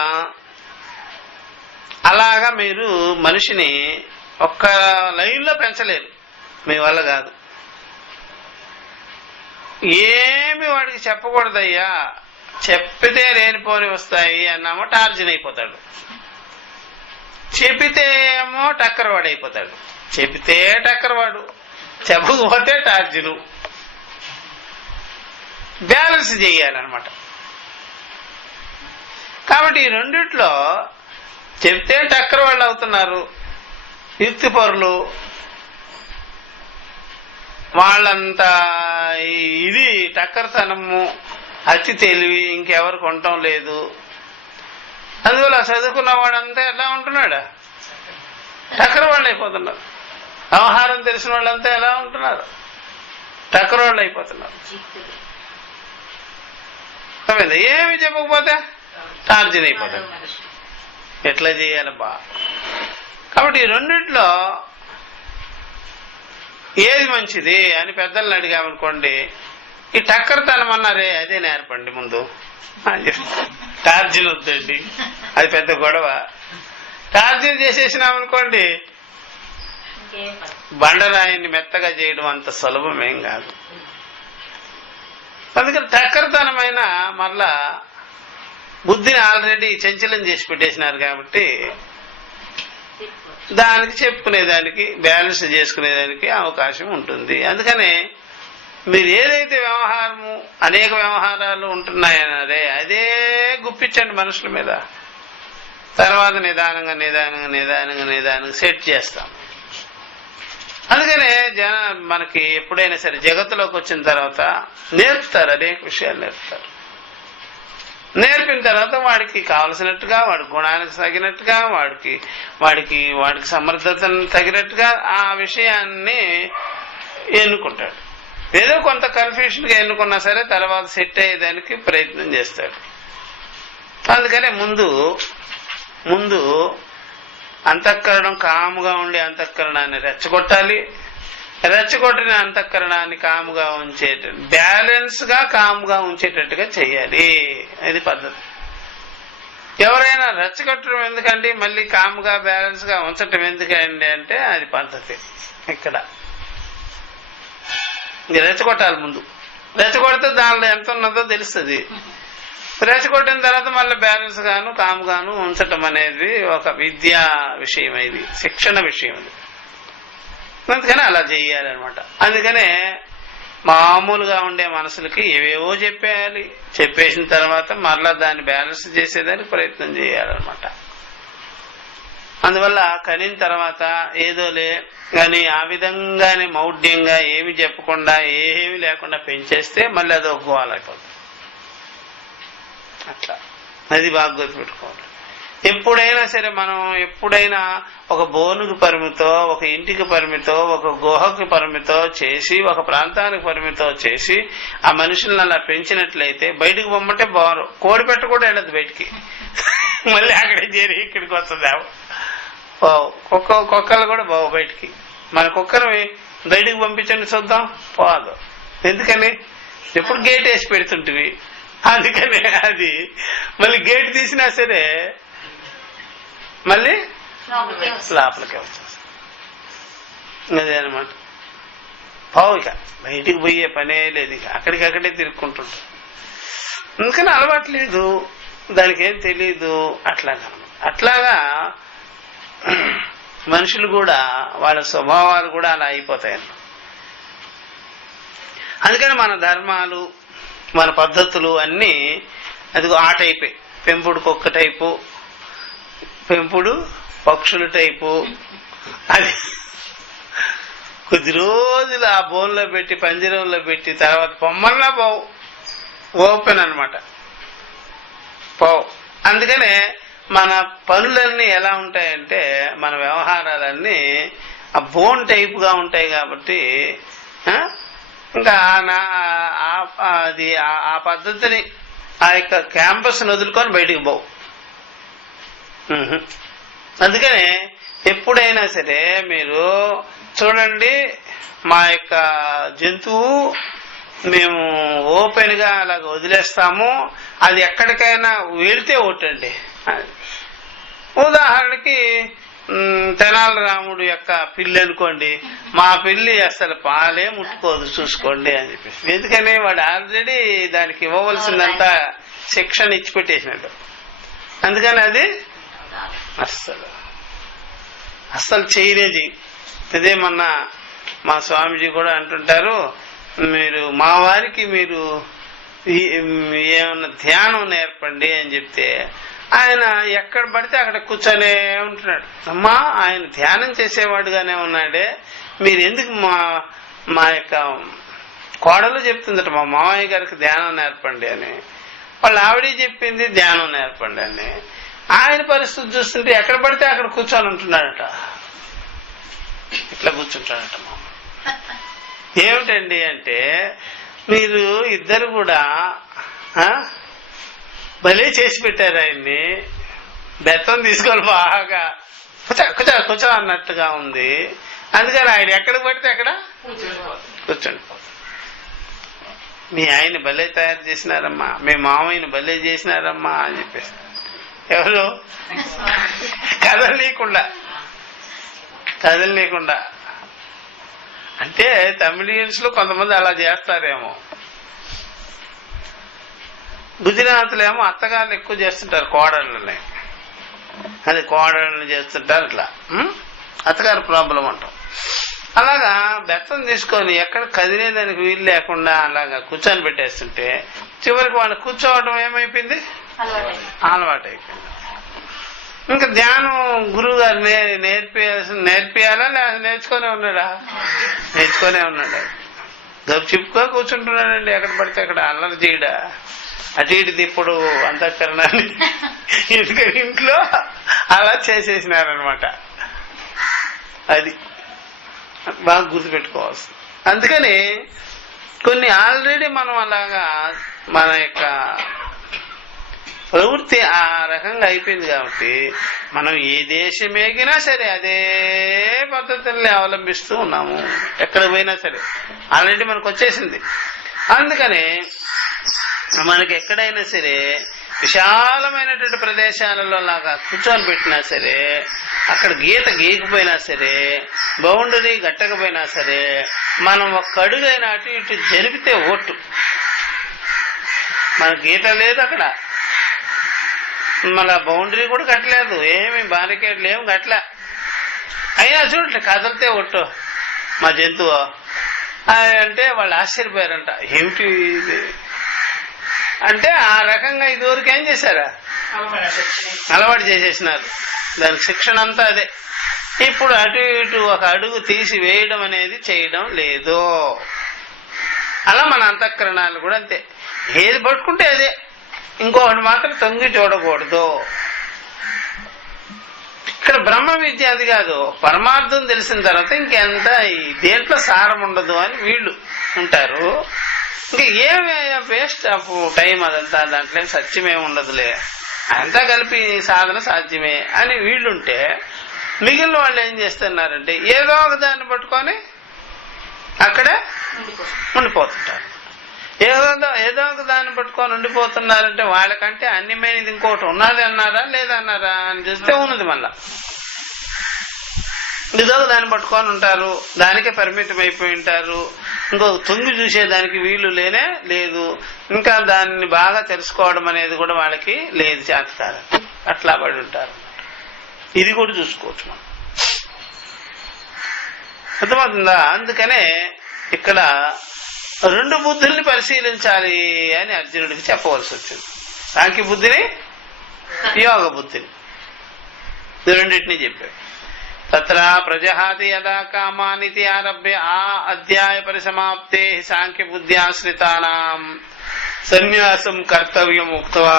అలాగా మీరు మనిషిని ఒక్క లైన్లో పెంచలేరు, మీ వల్ల కాదు. ఏమి వాడికి చెప్పకూడదయ్యా, చెప్పితే లేనిపోని వస్తాయి అన్నామో టార్జన్ అయిపోతాడు, చెప్పితే ఏమో టక్కర్ వాడు అయిపోతాడు. చెబితే టక్కర్ వాడు, చెప్పకపోతే టార్జను. బ్యాలెన్స్ చేయాలన్నమాట. కాబట్టి ఈ రెండిట్లో చెప్తే టక్కర్ వాళ్ళు అవుతున్నారు యుక్తిపరులు, వాళ్ళంతా ఇది టక్కర్తనము అతి తెలివి ఇంకెవరికి ఉండటం లేదు. అందువల్ల చదువుకున్న వాడంతా ఎలా ఉంటున్నాడు, టక్కర్ వాళ్ళు అయిపోతున్నారు. వ్యవహారం తెలిసిన వాళ్ళంతా ఎలా ఉంటున్నారు, టక్కర్ వాళ్ళు అయిపోతున్నారు. ఏమి చెప్పకపోతే టార్జన్ అయిపోతాడు. ఎట్లా చేయాలబ్బా? కాబట్టి ఈ రెండిట్లో ఏది మంచిది అని పెద్దల్ని అడిగామనుకోండి, ఈ టక్కర్తనం అన్నారే అదే నేర్పండి ముందు. టార్జన్ వద్దండి, అది పెద్ద గొడవ. టార్జన్ చేసేసినామనుకోండి బండరాయిని మెత్తగా చేయడం అంత సులభమేం కాదు. అందుకని టక్కర్తనమైన మళ్ళా బుద్ధిని ఆల్రెడీ చంచలం చేసి పెట్టేసినారు కాబట్టి దానికి చెప్పుకునేదానికి బ్యాలెన్స్ చేసుకునేదానికి అవకాశం ఉంటుంది. అందుకనే మీరు ఏదైతే వ్యవహారము అనేక వ్యవహారాలు ఉంటున్నాయన్నారే అదే గుప్పించండి మనుషుల మీద. తర్వాత నిదానంగా సెట్ చేస్తాం. అందుకనే మనకి ఎప్పుడైనా సరే జగత్తులోకి వచ్చిన తర్వాత నేర్పుతారు, అనేక విషయాలు నేర్పుతారు. నేర్పిన తర్వాత వాడికి కావలసినట్టుగా, వాడి గుణానికి తగినట్టుగా, వాడికి సమర్థతను తగినట్టుగా ఆ విషయాన్ని ఎన్నుకుంటాడు. ఏదో కొంత కన్ఫ్యూషన్ గా ఎన్నుకున్నా సరే తర్వాత సెట్ అయ్యేదానికి ప్రయత్నం చేస్తాడు. అందుకనే ముందు అంతఃకరణం కాముగా ఉండే అంతఃకరణాన్ని రెచ్చగొట్టాలి. రెచ్చగొట్టిన అంతఃకరణాన్ని కాముగా బ్యాలెన్స్ గా కాముగా ఉంచేటట్టుగా చెయ్యాలి. అది పద్ధతి. ఎవరైనా రెచ్చగొట్టడం ఎందుకండి, మళ్ళీ కాముగా బ్యాలెన్స్ గా ఉంచటం ఎందుకండి అంటే అది పద్ధతి. ఇక్కడ రెచ్చగొట్టాలి. ముందు రెచ్చగొడితే దానిలో ఎంత ఉన్నదో తెలుస్తుంది. రెచ్చగొట్టిన తర్వాత మళ్ళీ బ్యాలెన్స్ గాను కాముగాను ఉంచటం అనేది ఒక విద్యా విషయం, ఇది శిక్షణ విషయం. అందుకని అలా చెయ్యాలన్నమాట. అందుకనే మామూలుగా ఉండే మనసులకి ఏవేవో చెప్పేయాలి. చెప్పేసిన తర్వాత మరలా దాన్ని బ్యాలెన్స్ చేసేదానికి ప్రయత్నం చేయాలన్నమాట. అందువల్ల కనిన తర్వాత ఏదోలే కానీ ఆ విధంగానే మౌఢ్యంగా ఏమి చెప్పకుండా ఏమి లేకుండా పెంచేస్తే మళ్ళీ అది ఒక గోవాలైపోతుంది. అట్లా అది బాగా గుర్తుపెట్టుకోవాలి. ఎప్పుడైనా సరే మనం ఒక బోనుకి పరిమితో, ఒక ఇంటికి పరిమితో, ఒక గుహకి పరిమితో చేసి, ఒక ప్రాంతానికి పరిమితో చేసి ఆ మనుషులను అలా పెంచినట్లయితే బయటికి పొమ్మంటే బారు. కోడి పెట్ట కూడా వెళ్ళదు బయటికి, మళ్ళీ అక్కడే చేరి ఇక్కడికి వస్తుంది. కుక్కలు కూడా బావు బయటికి. మన కుక్కను బయటికి పంపించండి చూద్దాం, పోదు. ఎందుకని ఎప్పుడు గేట్ వేసి పెడుతుంటివి, అందుకనే అది మళ్ళీ గేట్ తీసినా సరే మళ్ళీ లోపలికే వచ్చేస్తుంది. అదే అనమాట. ఇక బయటికి పోయే పనే లేదు, ఇక అక్కడికక్కడే తిరుక్కుంటుంటాం. అందుకని అలవాటు లేదు, దానికి ఏం తెలీదు. అట్లాగా మనుషులు కూడా వాళ్ళ స్వభావాలు కూడా అలా అయిపోతాయన్నమాట. అందుకని మన ధర్మాలు మన పద్ధతులు అన్నీ అదిగో ఆ టైపే. పెంపుడు కుక్క టైపు, పెంపుడు పక్షుల టైపు. అది కొద్ది రోజులు ఆ బోన్లో పెట్టి పంజరంలో పెట్టి తర్వాత పొమ్మన్నా పోవు, ఓపెన్ అనమాట, పోవు. అందుకనే మన పనులన్నీ ఎలా ఉంటాయంటే మన వ్యవహారాలన్నీ ఆ బోన్ టైపుగా ఉంటాయి. కాబట్టి ఇంకా అది ఆ పద్ధతిని ఆ యొక్క క్యాంపస్ వదులుకొని బయటికి పోవు. అందుకనే ఎప్పుడైనా సరే మీరు చూడండి, మా యొక్క జంతువు మేము ఓపెన్ గా అలాగ వదిలేస్తాము, అది ఎక్కడికైనా వెళితే ఒకటండి. ఉదాహరణకి తెనాలి రాముడు యొక్క పిల్లి అనుకోండి, మా పిల్లి అసలు పాలే ముట్టుకోదు చూసుకోండి అని చెప్పేసి. ఎందుకని వాడు ఆల్రెడీ దానికి ఇవ్వవలసిందంతా శిక్షణ ఇచ్చి పెట్టేసినట్టు. అందుకని అది అస్సలు చేయలేదు. ఇదే మొన్న మా స్వామీజీ కూడా అంటుంటారు, మీరు మా వారికి మీరు ఏమన్నా ధ్యానం నేర్పండి అని చెప్తే ఆయన ఎక్కడ పడితే అక్కడ కూర్చొనే ఉంటున్నాడు. అమ్మా, ఆయన ధ్యానం చేసేవాడుగానే ఉన్నాడే, మీరు ఎందుకు మా యొక్క కోడలు చెప్తుందట మా మామయ్య గారికి ధ్యానం నేర్పండి అని, వాళ్ళ ఆవిడ చెప్పింది ధ్యానం నేర్పండి అని. ఆయన పరిస్థితి చూస్తుంటే ఎక్కడ పడితే అక్కడ కూర్చొని ఉంటున్నాడట, ఇట్లా కూర్చుంటాడట. ఏమిటండి అంటే మీరు ఇద్దరు కూడా భలే చేసి పెట్టారు ఆయన్ని, బెత్తం తీసుకొని బాగా కూర్చో అన్నట్టుగా ఉంది. అందుకని ఆయన ఎక్కడికి పడితే అక్కడ కూర్చోండి. మీ ఆయన భలే తయారు చేసినారమ్మా, మీ మామయ్యని భలే చేసినారమ్మా అని చెప్పేసి ఎవరు కదలనీయకుండా అంటే తమిళియన్స్ లో కొంతమంది అలా చేస్తారేమో. గుజరాత్లో ఏమో అత్తగారులు ఎక్కువ చేస్తుంటారు కోడళ్ళని, అది కోడళ్ళని చేస్తుంటారు. ఇట్లా అత్తగారు ప్రాబ్లం అంటాం. అలాగా బెత్తం తీసుకొని ఎక్కడ కదిలేదానికి వీలు లేకుండా అలాగా కూర్చొని పెట్టేస్తుంటే చివరికి వాళ్ళు కూర్చోవడం ఏమైపోయింది, అలవాటు అయిపోయింది. ఇంకా ధ్యానం గురువు గారు నేర్పియాలా లేదా నేర్చుకునే ఉన్నాడా? నేర్చుకునే ఉన్నాడు. గప్పు చిప్పుగా కూర్చుంటున్నాడండి, ఎక్కడ పడితే అక్కడ అల్లరి చేయడా, అటు ఇటు తిప్పుడు అంతఃకరణాన్ని. ఎందుకంటే ఇంట్లో అలా చేసేసినారనమాట. అది బాగా గుర్తుపెట్టుకోవాల్సింది. అందుకని కొన్ని ఆల్రెడీ మనం అలాగా మన యొక్క ప్రవృత్తి ఆ రకంగా అయిపోయింది. కాబట్టి మనం ఏ దేశమేగినా సరే అదే పద్ధతుల్ని అవలంబిస్తూ ఉన్నాము. ఎక్కడ పోయినా సరే ఆల్రెడీ మనకు వచ్చేసింది. అందుకని మనకి ఎక్కడైనా సరే విశాలమైనటువంటి ప్రదేశాలలో లాగా కూర్చొని పెట్టినా సరే, అక్కడ గీత గీకపోయినా సరే, బౌండరీ గట్టకపోయినా సరే, మనం ఒక్క అడుగైనా అటు ఇటు జరిపితే ఓటు. మన గీత లేదు అక్కడ, మళ్ళా బౌండరీ కూడా కట్టలేదు, ఏమి బారికేడ్లు ఏమి కట్టలే. అయినా చూడండి కదిలితే ఒట్టు మా జంతువు అంటే వాళ్ళు ఆశ్చర్యపోయారంట. ఏమిటి అంటే ఆ రకంగా ఇదివరకు ఏం చేశారా, అలవాటు చేసేసినారు. దానికి శిక్షణ అంతా అదే. ఇప్పుడు అటు ఇటు ఒక అడుగు తీసి వేయడం అనేది చేయడం లేదు. అలా మన అంతఃకరణాలు కూడా అంతే, ఏది పట్టుకుంటే అదే, ఇంకొకటి మాత్రం తొంగి చూడకూడదు. ఇక్కడ బ్రహ్మ విద్య అది కాదు, పరమార్థం తెలిసిన తర్వాత ఇంకెంత దేంట్లో సారం ఉండదు అని వీళ్ళు ఉంటారు. ఇంకా ఏమే వేస్ట్ ఆఫ్ టైం అదంతా, దాంట్లో సత్యమేమి ఉండదులే, అంతా కలిపి సాధన సాధ్యమే అని వీళ్ళుంటే, మిగిలిన వాళ్ళు ఏం చేస్తున్నారంటే ఏదో ఒక దాన్ని పట్టుకొని అక్కడే ఉండిపోతుంటారు. ఏదో ఒక దాన్ని పట్టుకొని ఉండిపోతున్నారంటే వాళ్ళకంటే అన్యమైనది ఇంకోటి ఉన్నది అన్నారా లేదన్నారా అని చూస్తే ఉన్నది. మళ్ళా ఏదో దాన్ని పట్టుకొని ఉంటారు, దానికే పరిమితం అయిపోయి ఉంటారు, ఇంకో తొంగి చూసేదానికి వీలు లేనే లేదు, ఇంకా దాన్ని బాగా తెలుసుకోవడం అనేది కూడా వాళ్ళకి లేదు, చేతకాదు, అట్లా పడి ఉంటారు. ఇది కూడా చూసుకోవచ్చు మనం. అర్థమవుతుందా? అందుకనే ఇక్కడ రెండు బుద్ధుల్ని పరిశీలించాలి అని అర్జునుడికి చెప్పవలసి వచ్చింది. సాంఖ్య బుద్ధిని, యోగ బుద్ధిని, రెండింటినీ చెప్పాడు. తత్ర ప్రజహాతి యదా కామానితి ఆరభ్య ఆ అధ్యాయ పరిసమాప్తే సాంఖ్య బుద్ధి ఆశ్రితానాం సన్యాసం కర్తవ్యం ఉక్త్వా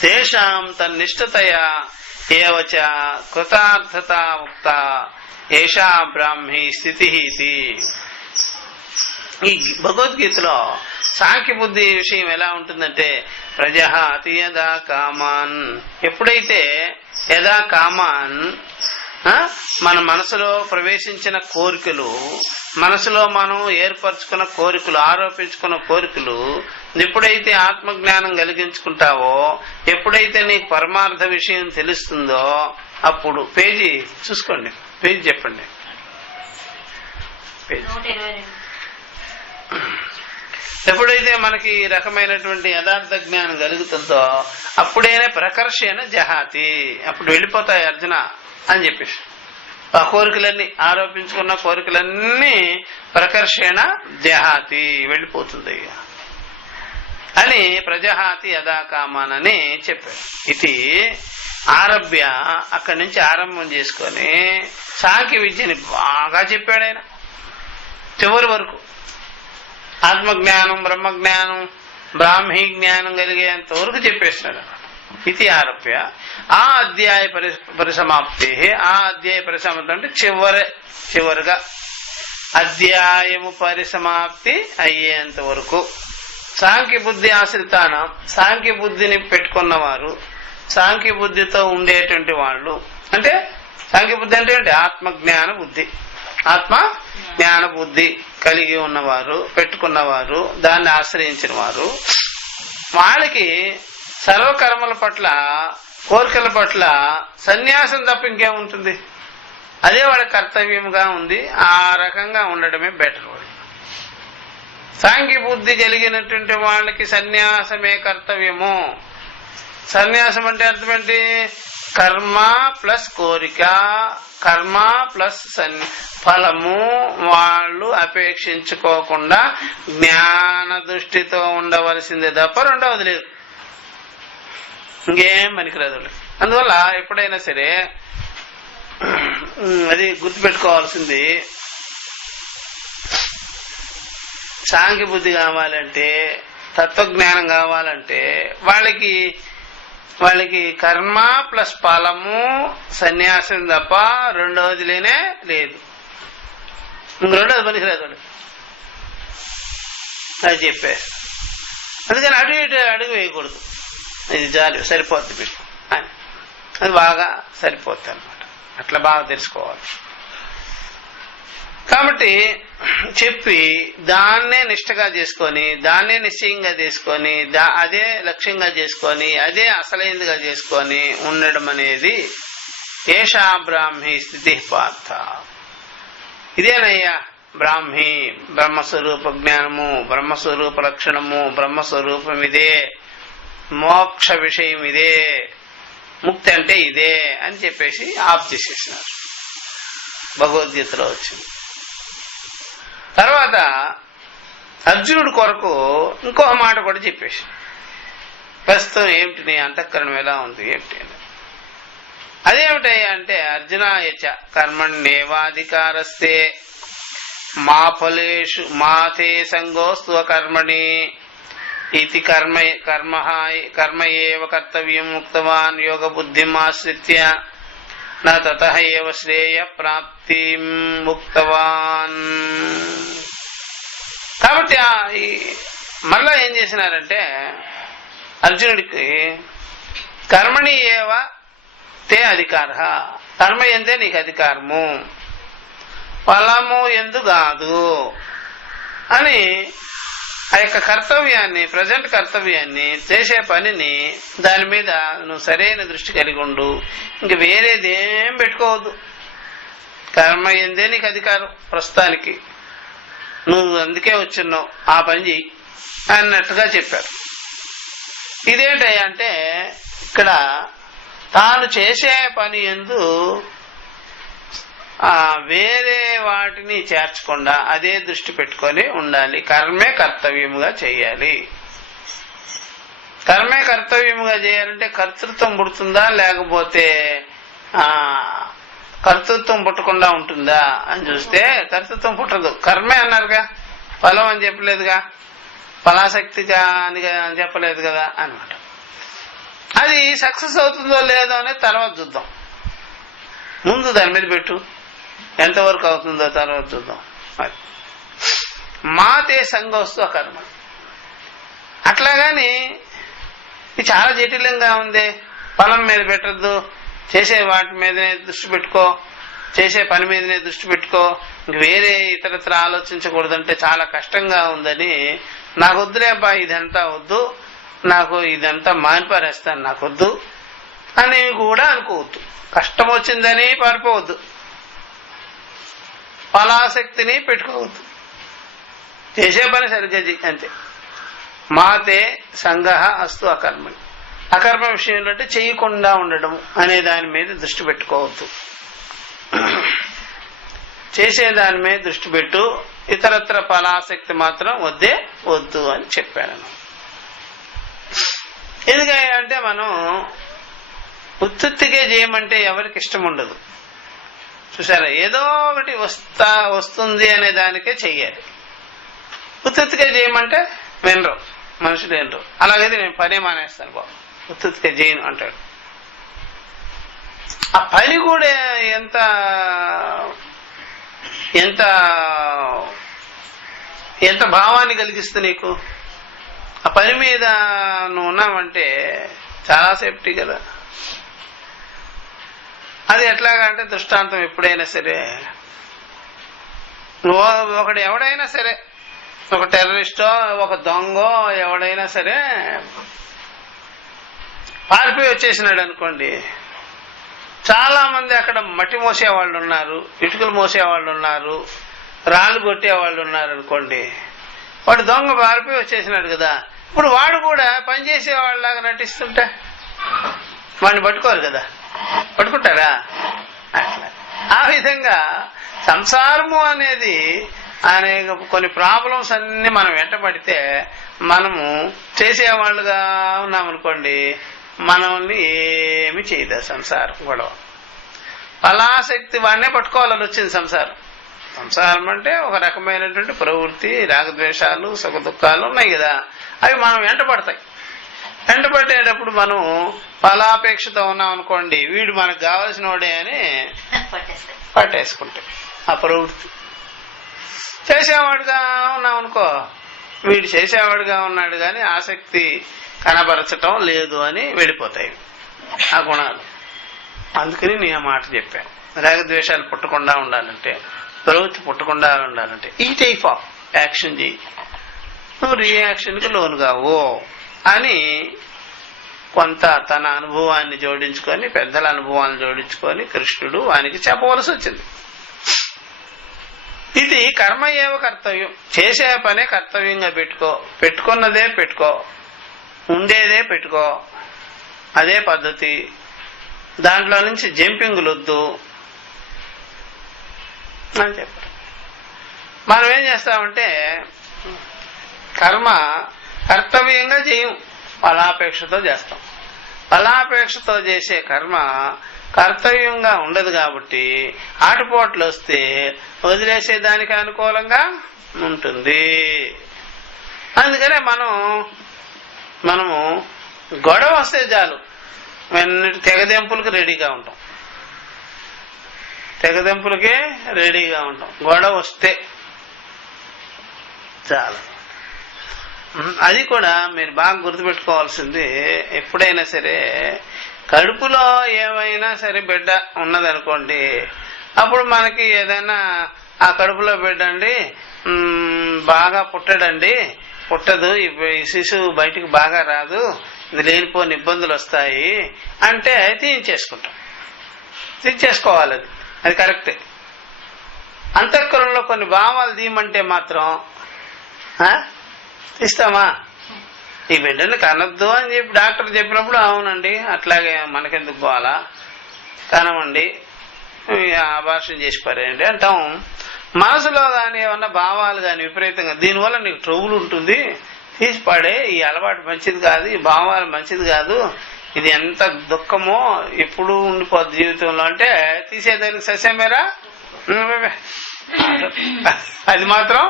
తేషాం తన్నిష్ఠతయా ఏవచ కృతార్థత ఉక్త ఏషా బ్రాహ్మీ స్థితి. ఈ భగవద్గీతలో సాంఖ్య బుద్ధి విషయం ఎలా ఉంటుందంటే ప్రజహాతి యదా కామాన్, ఎప్పుడైతే యదా కామాన్ మన మనసులో ప్రవేశించిన కోరికలు, మనసులో మనం ఏర్పరచుకున్న కోరికలు, ఆరోపించుకున్న కోరికలు ఎప్పుడైతే ఆత్మజ్ఞానం కలిగించుకుంటావో, ఎప్పుడైతే నీకు పరమార్థ విషయం తెలుస్తుందో అప్పుడు పేజీ చూసుకోండి, పేజీ చెప్పండి. ఎప్పుడైతే మనకి ఈ రకమైనటువంటి యథార్థ జ్ఞానం కలుగుతుందో అప్పుడైనా ప్రకర్షణ జహాతి, అప్పుడు వెళ్ళిపోతాయి అర్జున అని చెప్పేసి. ఆ కోరికలన్నీ, ఆరోపించుకున్న కోరికలన్నీ ప్రకర్షణ జహాతి, వెళ్ళిపోతుంది అని ప్రజహాతి యదా కామానని చెప్పాడు. ఇది ఆరభ్య, అక్కడి నుంచి ఆరంభం చేసుకొని సాంఖ్య విద్యని బాగా చెప్పాడు ఆయన చివరి వరకు. ఆత్మజ్ఞానం, బ్రహ్మజ్ఞానం, బ్రాహ్మీ జ్ఞానం కలిగేంత వరకు చెప్పేస్తున్నాడు. ఇది ఆరభ్య ఆ అధ్యాయ పరిసమాప్తి, ఆ అధ్యాయ పరిసమాప్తి అంటే చివరిగా అధ్యాయము పరిసమాప్తి అయ్యేంత వరకు సాంఖ్య బుద్ధి ఆశ్రితానం, సాంఖ్య బుద్ధిని పెట్టుకున్నవారు, సాంఖ్య బుద్ధితో ఉండేటువంటి వాళ్ళు, అంటే సాంఖ్య బుద్ధి అంటే ఆత్మజ్ఞాన బుద్ధి, ఆత్మ జ్ఞాన బుద్ధి కలిగి ఉన్నవారు, పెట్టుకున్నవారు, దాన్ని ఆశ్రయించిన వారు, వాళ్ళకి సర్వకర్మల పట్ల, కోరికల పట్ల సన్యాసం తప్ప ఇంకేముంటుంది, అదే వాళ్ళ కర్తవ్యంగా ఉంది. ఆ రకంగా ఉండడమే బెటర్. సాంఖ్య బుద్ధి కలిగినటువంటి వాళ్ళకి సన్యాసమే కర్తవ్యము. సన్యాసం అంటే అర్థం ఏంటి? కర్మ ప్లస్ కోరిక, కర్మ ప్లస్ ఫలము వాళ్ళు అపేక్షించుకోకుండా జ్ఞాన దృష్టితో ఉండవలసిందే తప్ప రెండవది లేదు, ఇంకేం పనికిరాదు. అందువల్ల ఎప్పుడైనా సరే అది గుర్తుపెట్టుకోవాల్సింది, సాంఖ్య బుద్ధి కావాలంటే, తత్వజ్ఞానం కావాలంటే వాళ్ళకి కర్మ ప్లస్ ఫలము సన్యాసం తప్ప రెండవది లేనే లేదు, రెండవది పనికిరాదు వాళ్ళకి. అది చెప్పారు. అందుకని అటు ఇటు అడుగు వేయకూడదు, ఇది జాలి సరిపోద్ది మీకు అని, అది బాగా సరిపోద్ది అనమాట. అట్లా బాగా తెలుసుకోవాలి. కాబట్టి చెప్పి దాన్నే నిష్ఠగా చేసుకొని, దాన్నే నిశ్చయంగా చేసుకొని, అదే లక్ష్యంగా చేసుకొని, అదే అసలైనదిగా చేసుకొని ఉండడం అనేది ఏషా బ్రాహ్మీ స్థితి పార్థ. ఇదేనయ్యా బ్రాహ్మీ, బ్రహ్మస్వరూప జ్ఞానము, బ్రహ్మస్వరూప లక్షణము, బ్రహ్మస్వరూపం ఇదే, మోక్ష విషయం ఇదే, ముక్తి అంటే ఇదే అని చెప్పేసి ఆఫ్ చేసేసినారు. భగవద్గీతలో వచ్చింది. తర్వాత అర్జునుడి కొరకు ఇంకో మాట కూడా చెప్పేసి, ప్రస్తుతం ఏమిటి నీ అంతఃకరణం ఎలా ఉంది ఏమిటి అని. అదేమిటాయి అంటే అర్జున యచ కర్మణ్యేవాధికారస్తే మా ఫలేషు మాతే సంగోస్త్వ కర్మణి ఇది కర్మ ఏవ కర్తవ్యం ముక్తవాన్ యోగ బుద్ధిం ఆశ్రిత్య నా తతః ఏవ శ్రేయ ప్రాప్తి ముక్తవాన్. కాబట్టి మళ్ళా ఏం చేసినారంటే అర్జునుడికి కర్మణి ఏవ తే అధికార, కర్మ ఎందే నీకు అధికారము, ఫలము ఎందు కాదు అని ఆ యొక్క కర్తవ్యాన్ని, ప్రజెంట్ కర్తవ్యాన్ని, చేసే పనిని దాని మీద నువ్వు సరైన దృష్టి కలిగి ఉండు. ఇంక వేరేది ఏం పెట్టుకోవద్దు. కర్మ ఎందే నీకు అధికారం ప్రస్తుతానికి, నువ్వు అందుకే వచ్చిన్నావు, ఆ పని చెయ్యి అన్నట్టుగా చెప్పారు. ఇదేంటయ్యా అంటే ఇక్కడ తాను చేసే పని యందు వేరే వాటిని చేర్చకుండా అదే దృష్టి పెట్టుకొని ఉండాలి. కర్మే కర్తవ్యముగా చేయాలి. కర్మే కర్తవ్యముగా చేయాలంటే కర్తృత్వం పుడుతుందా లేకపోతే కర్తృత్వం పుట్టకుండా ఉంటుందా అని చూస్తే కర్తృత్వం పుట్టదు. కర్మే అన్నారుగా, ఫలం అని చెప్పలేదుగా, ఫలాసక్తిగా అని చెప్పలేదు కదా అన్నమాట. అది సక్సెస్ అవుతుందో లేదో అనేది తర్వాత చూద్దాం. ముందు దాని మీద పెట్టు, ఎంతవరకు అవుతుందో తర్వాత చూద్దాం. మాతే సంగోస్తు అకర్మ. అట్లాగాని ఇది చాలా జటిలంగా ఉంది, ఫలం మీద పెట్టద్దు, చేసే వాటి మీదనే దృష్టి పెట్టుకో, చేసే పని మీదనే దృష్టి పెట్టుకో, ఇంక వేరే ఇతరత్ర ఆలోచించకూడదంటే చాలా కష్టంగా ఉందని, నాకు వద్దులే అబ్బా ఇదంతా వద్దు, నాకు ఇదంతా మానిపారేస్తాను, నాకు వద్దు అని కూడా అనుకోవద్దు. కష్టం వచ్చిందని పారిపోవద్దు, ఫలాసక్తిని పెట్టుకోవద్దు, చేసే పని సరిగ్గా అంతే. మాతే సంగ అస్తు అకర్మని. అకర్మ విషయంలో అంటే చేయకుండా ఉండడం అనే దాని మీద దృష్టి పెట్టుకోవద్దు, చేసే దాని మీద దృష్టి పెట్టు, ఇతరత్ర ఫలాసక్తి మాత్రం వద్దు అని చెప్పాను. ఎందుకంటే మనం ఉత్తుత్తికే చేయమంటే ఎవరికి ఇష్టం ఉండదు. చూసారా, ఏదో ఒకటి వస్తుంది అనే దానికే చెయ్యాలి. ఉత్తుత్తికే చేయమంటే వినరు, మనుషులు వినరు. అలాగైతే నేను పనే మానేస్తాను బాబు, ఉత్తుత్తికే చేయను అంటాడు. ఆ పని కూడా ఎంత ఎంత ఎంత భావాన్ని కలిగిస్తుంది నీకు. ఆ పని మీద నువ్వు ఉన్నావంటే చాలా సేఫ్టీ కదా. అది ఎట్లాగా అంటే దృష్టాంతం, ఎప్పుడైనా సరే ఒకడు ఎవడైనా సరే, ఒక టెర్రరిస్టో ఒక దొంగో ఎవడైనా సరే పారిపోయి వచ్చేసినాడు అనుకోండి, చాలా మంది అక్కడ మట్టి మోసేవాళ్ళు ఉన్నారు, ఇటుకలు మోసేవాళ్ళు ఉన్నారు, రాళ్ళు కొట్టేవాళ్ళు ఉన్నారు అనుకోండి. వాడు దొంగ పారిపోయి వచ్చేసినాడు కదా, ఇప్పుడు వాడు కూడా పనిచేసేవాళ్ళలాగా నటిస్తుంటే వాడిని పట్టుకోరు కదా, పట్టుకుంటారా? ఆ విధంగా సంసారము అనేది అనేక కొన్ని ప్రాబ్లమ్స్ అన్ని మనం వెంట పడితే మనము చేసేవాళ్ళుగా ఉన్నామనుకోండి, మనల్ని ఏమి చేయదు సంసారం గొడవ. ఫలాసక్తి వాడినే పట్టుకోవాలని వచ్చింది సంసారం. సంసారం అంటే ఒక రకమైనటువంటి ప్రవృత్తి, రాగద్వేషాలు, సుఖ దుఃఖాలు ఉన్నాయి కదా, అవి మనం వెంట పడతాయి. వెంట పట్టేటప్పుడు మనం ఫలాపేక్షతో ఉన్నాం అనుకోండి, వీడు మనకు కావాల్సిన వాడే అని పట్టేసుకుంటాం. ఆ ప్రవృత్తి. చేసేవాడుగా ఉన్నాం అనుకో, వీడు చేసేవాడుగా ఉన్నాడు కానీ ఆసక్తి కనబరచటం లేదు అని వెళ్ళిపోతాయి ఆ గుణాలు. అందుకని నేను మాట చెప్పాను, రాగద్వేషాలు పుట్టకుండా ఉండాలంటే, ప్రవృత్తి పుట్టకుండా ఉండాలంటే ఈ టైప్ ఆఫ్ యాక్షన్ చేయి, నువ్వు రియాక్షన్కి లోను కావు అని కొంత తన అనుభవాన్ని జోడించుకొని, పెద్దల అనుభవాన్ని జోడించుకొని కృష్ణుడు వానికి చెప్పవలసి వచ్చింది. ఇది కర్మ ఏవ కర్తవ్యం, చేసే పనే కర్తవ్యంగా పెట్టుకో, పెట్టుకున్నదే పెట్టుకో, ఉండేదే పెట్టుకో, అదే పద్ధతి. దాంట్లో నుంచి జంపింగులు వద్దు అని చెప్పారు. మనం ఏం చేస్తామంటే కర్మ కర్తవ్యంగా చేయం, ఫలాపేక్షతో చేస్తాం. ఫలాపేక్షతో చేసే కర్మ కర్తవ్యంగా ఉండదు కాబట్టి ఆటుపోట్లు వస్తే వదిలేసే దానికి అనుకూలంగా ఉంటుంది. అందుకనే మనము గొడవ వస్తే చాలు తెగదెంపులకి రెడీగా ఉంటాం, తెగదెంపులకే రెడీగా ఉంటాం. గొడవ వస్తే చాలు. అది కూడా మీరు బాగా గుర్తుపెట్టుకోవాల్సింది, ఎప్పుడైనా సరే కడుపులో ఏమైనా సరే బిడ్డ ఉన్నదనుకోండి, అప్పుడు మనకి ఏదైనా ఆ కడుపులో బిడ్డ అండి బాగా పుట్టాడండి, పుట్టదు, ఈ శిశువు బయటికి బాగా రాదు, లేనిపోని ఇబ్బందులు వస్తాయి అంటే తీయించేసుకుంటాం. తీయించేసుకోవాలి, అది కరెక్టే. అంతఃకరణలో కొన్ని భావాలు తీయమంటే మాత్రం ఇస్తామా? ఈ బిడ్డని కనొద్దు అని చెప్పి డాక్టర్ చెప్పినప్పుడు అవునండి అట్లాగే మనకెందుకు పోవాలా, కనవండి, అబార్షన్ చేసి పారేయండి అంటాం. మనసులో కానీ ఏమన్నా భావాలు కానీ విపరీతంగా దీనివల్ల నీకు ట్రబుల్ ఉంటుంది, తీసి పాడే, ఈ అలవాటు మంచిది కాదు, ఈ భావాలు మంచిది కాదు, ఇది ఎంత దుఃఖమో ఎప్పుడు ఉండిపోద్ది జీవితంలో అంటే తీసేదానికి సస్యమేరా? అది మాత్రం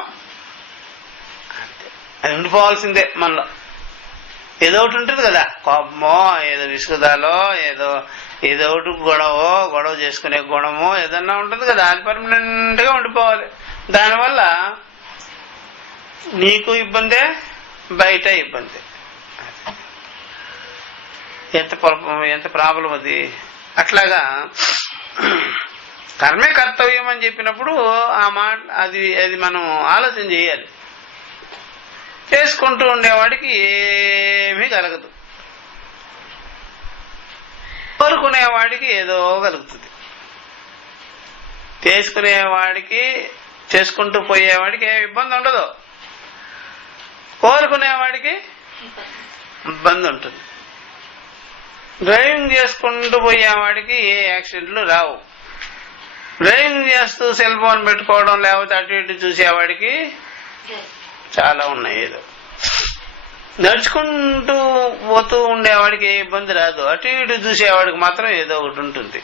అది ఉండిపోవాల్సిందే మనలో. ఏదో ఒకటి ఉంటుంది కదా, కోపమో, ఏదో విసుగుదాలో, ఏదో ఒకటి గొడవ చేసుకునే గుణమో ఏదన్నా ఉంటుంది కదా, అది పర్మనెంట్ గా ఉండిపోవాలి. దానివల్ల నీకు ఇబ్బందే, బయట ఇబ్బంది. ఎంత ప్రాబ్లం అది. అట్లాగా కర్మే కర్తవ్యం అని చెప్పినప్పుడు ఆ మాట అది మనం ఆలోచన చేయాలి. చేసుకుంటూ ఉండేవాడికి ఏమీ కలగదు, కోరుకునేవాడికి ఏదో కలుగుతుంది. చేసుకుంటూ పోయేవాడికి ఏ ఇబ్బంది ఉండదు, కోరుకునేవాడికి ఇబ్బంది ఉంటుంది. డ్రైవింగ్ చేసుకుంటూ పోయేవాడికి ఏ యాక్సిడెంట్లు రావు. డ్రైవింగ్ చేస్తూ సెల్ ఫోన్ పెట్టుకోవడం లేకపోతే అటు ఇటు చూసేవాడికి చాలా ఉన్నాయి. ఏదో నడుచుకుంటూ పోతూ ఉండేవాడికి ఏ ఇబ్బంది రాదు, అటు ఇటు చూసేవాడికి మాత్రం ఏదో ఒకటి ఉంటుంది.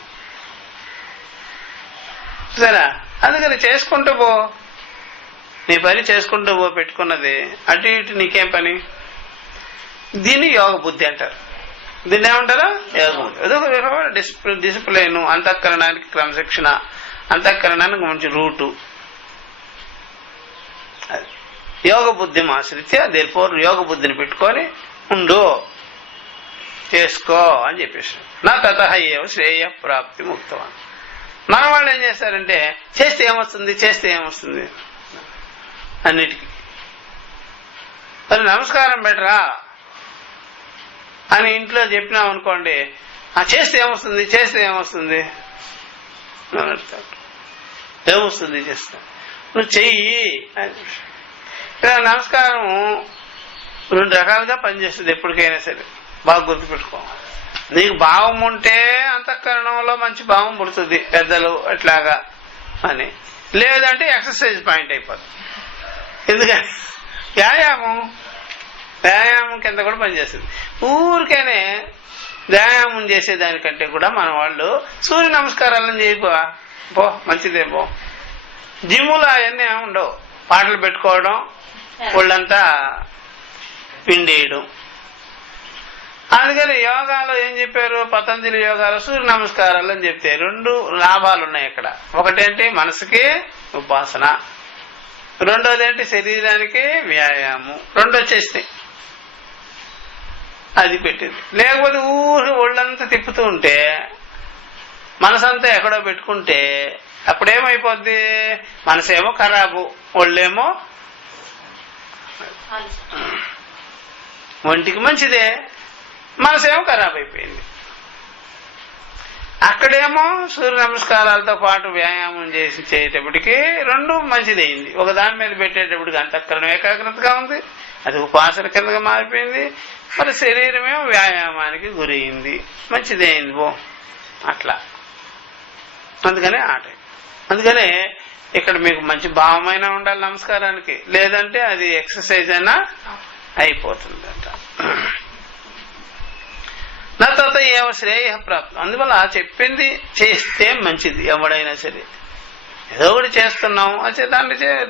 సరే, అందుకని చేసుకుంటూ పో, నీ పని చేసుకుంటూ పో. పెట్టుకున్నది అటు ఇటు నీకేం పని? దీన్ని యోగ బుద్ధి అంటారు. దీన్ని ఏమంటారు? యోగ బుద్ధి. అదొక డిసిప్లైన్, అంతఃకరణానికి క్రమశిక్షణ, అంతఃకరణానికి మంచి రూటు. యోగ బుద్ధిని ఆశ్రిత్య దేర్ఫోర్ యోగ బుద్ధిని పెట్టుకొని ఉండు, చేసుకో అని చెప్పేసి నా తతః ఏవ శ్రేయ ప్రాప్తి ముక్తవాన్. మన వాళ్ళు ఏం చేస్తారంటే చేస్తే ఏమొస్తుంది అన్నిటికీ. మరి నమస్కారం పెట్టరా అని ఇంట్లో చెప్పినాం అనుకోండి, చేస్తే ఏమొస్తుంది చేస్తా, నువ్వు చెయ్యి. ఇలా నమస్కారం 2 రకాలుగా పనిచేస్తుంది ఎప్పటికైనా సరే, బాగా గుర్తుపెట్టుకో. నీకు భావం ఉంటే అంతఃకరణంలో మంచి భావం పుడుతుంది, పెద్దలు ఎట్లాగా అని. లేదంటే ఎక్సర్సైజ్ పాయింట్ అయిపోతుంది. ఎందుకని వ్యాయామం కింద కూడా పనిచేస్తుంది. ఊరికైనా వ్యాయామం చేసేదానికంటే కూడా మన వాళ్ళు సూర్య నమస్కారాలను చేయపో, మంచిదే పో. జిమ్ములు అవన్నీ ఉండవు, పాటలు పెట్టుకోవడం, ఒళ్ళంతా పిండేయడం. అందుకని యోగాలో ఏం చెప్పారు, పతంజలి యోగాలో సూర్య నమస్కారాలు అని చెప్తే 2 లాభాలు ఉన్నాయి ఇక్కడ. ఒకటేంటి మనసుకి ఉపాసన, రెండోది ఏంటి శరీరానికి వ్యాయామం. 2 వచ్చేస్తాయి. అది పెట్టింది. లేకపోతే ఊరు ఒళ్ళంతా తిప్పుతూ ఉంటే, మనసంతా ఎక్కడో పెట్టుకుంటే అప్పుడేమైపోద్ది, మనసేమో ఖరాబు, ఒళ్ళేమో ఒంటికి మంచిదే, మనసేమో ఖరాబ్ అయిపోయింది. అక్కడేమో సూర్య నమస్కారాలతో పాటు వ్యాయామం చేసేటప్పటికి 2 మంచిదైంది. ఒక దాని మీద పెట్టేటప్పటికి అంతఃకరణం ఏకాగ్రతగా ఉంది, అది ఉపాసన కిందగా మారిపోయింది. మరి శరీరమేమో వ్యాయామానికి గురైంది, మంచిదైంది పో. అట్లా అందుకనే ఇక్కడ మీకు మంచి భావమైనా ఉండాలి నమస్కారానికి, లేదంటే అది ఎక్సర్సైజ్ అయినా అయిపోతుందంట. నా తర్వాత ఏవ శ్రేయ ప్రాప్తం. అందువల్ల చెప్పింది చేస్తే మంచిది. ఎవడైనా సరే ఏదో ఒకటి చేస్తున్నాం అయితే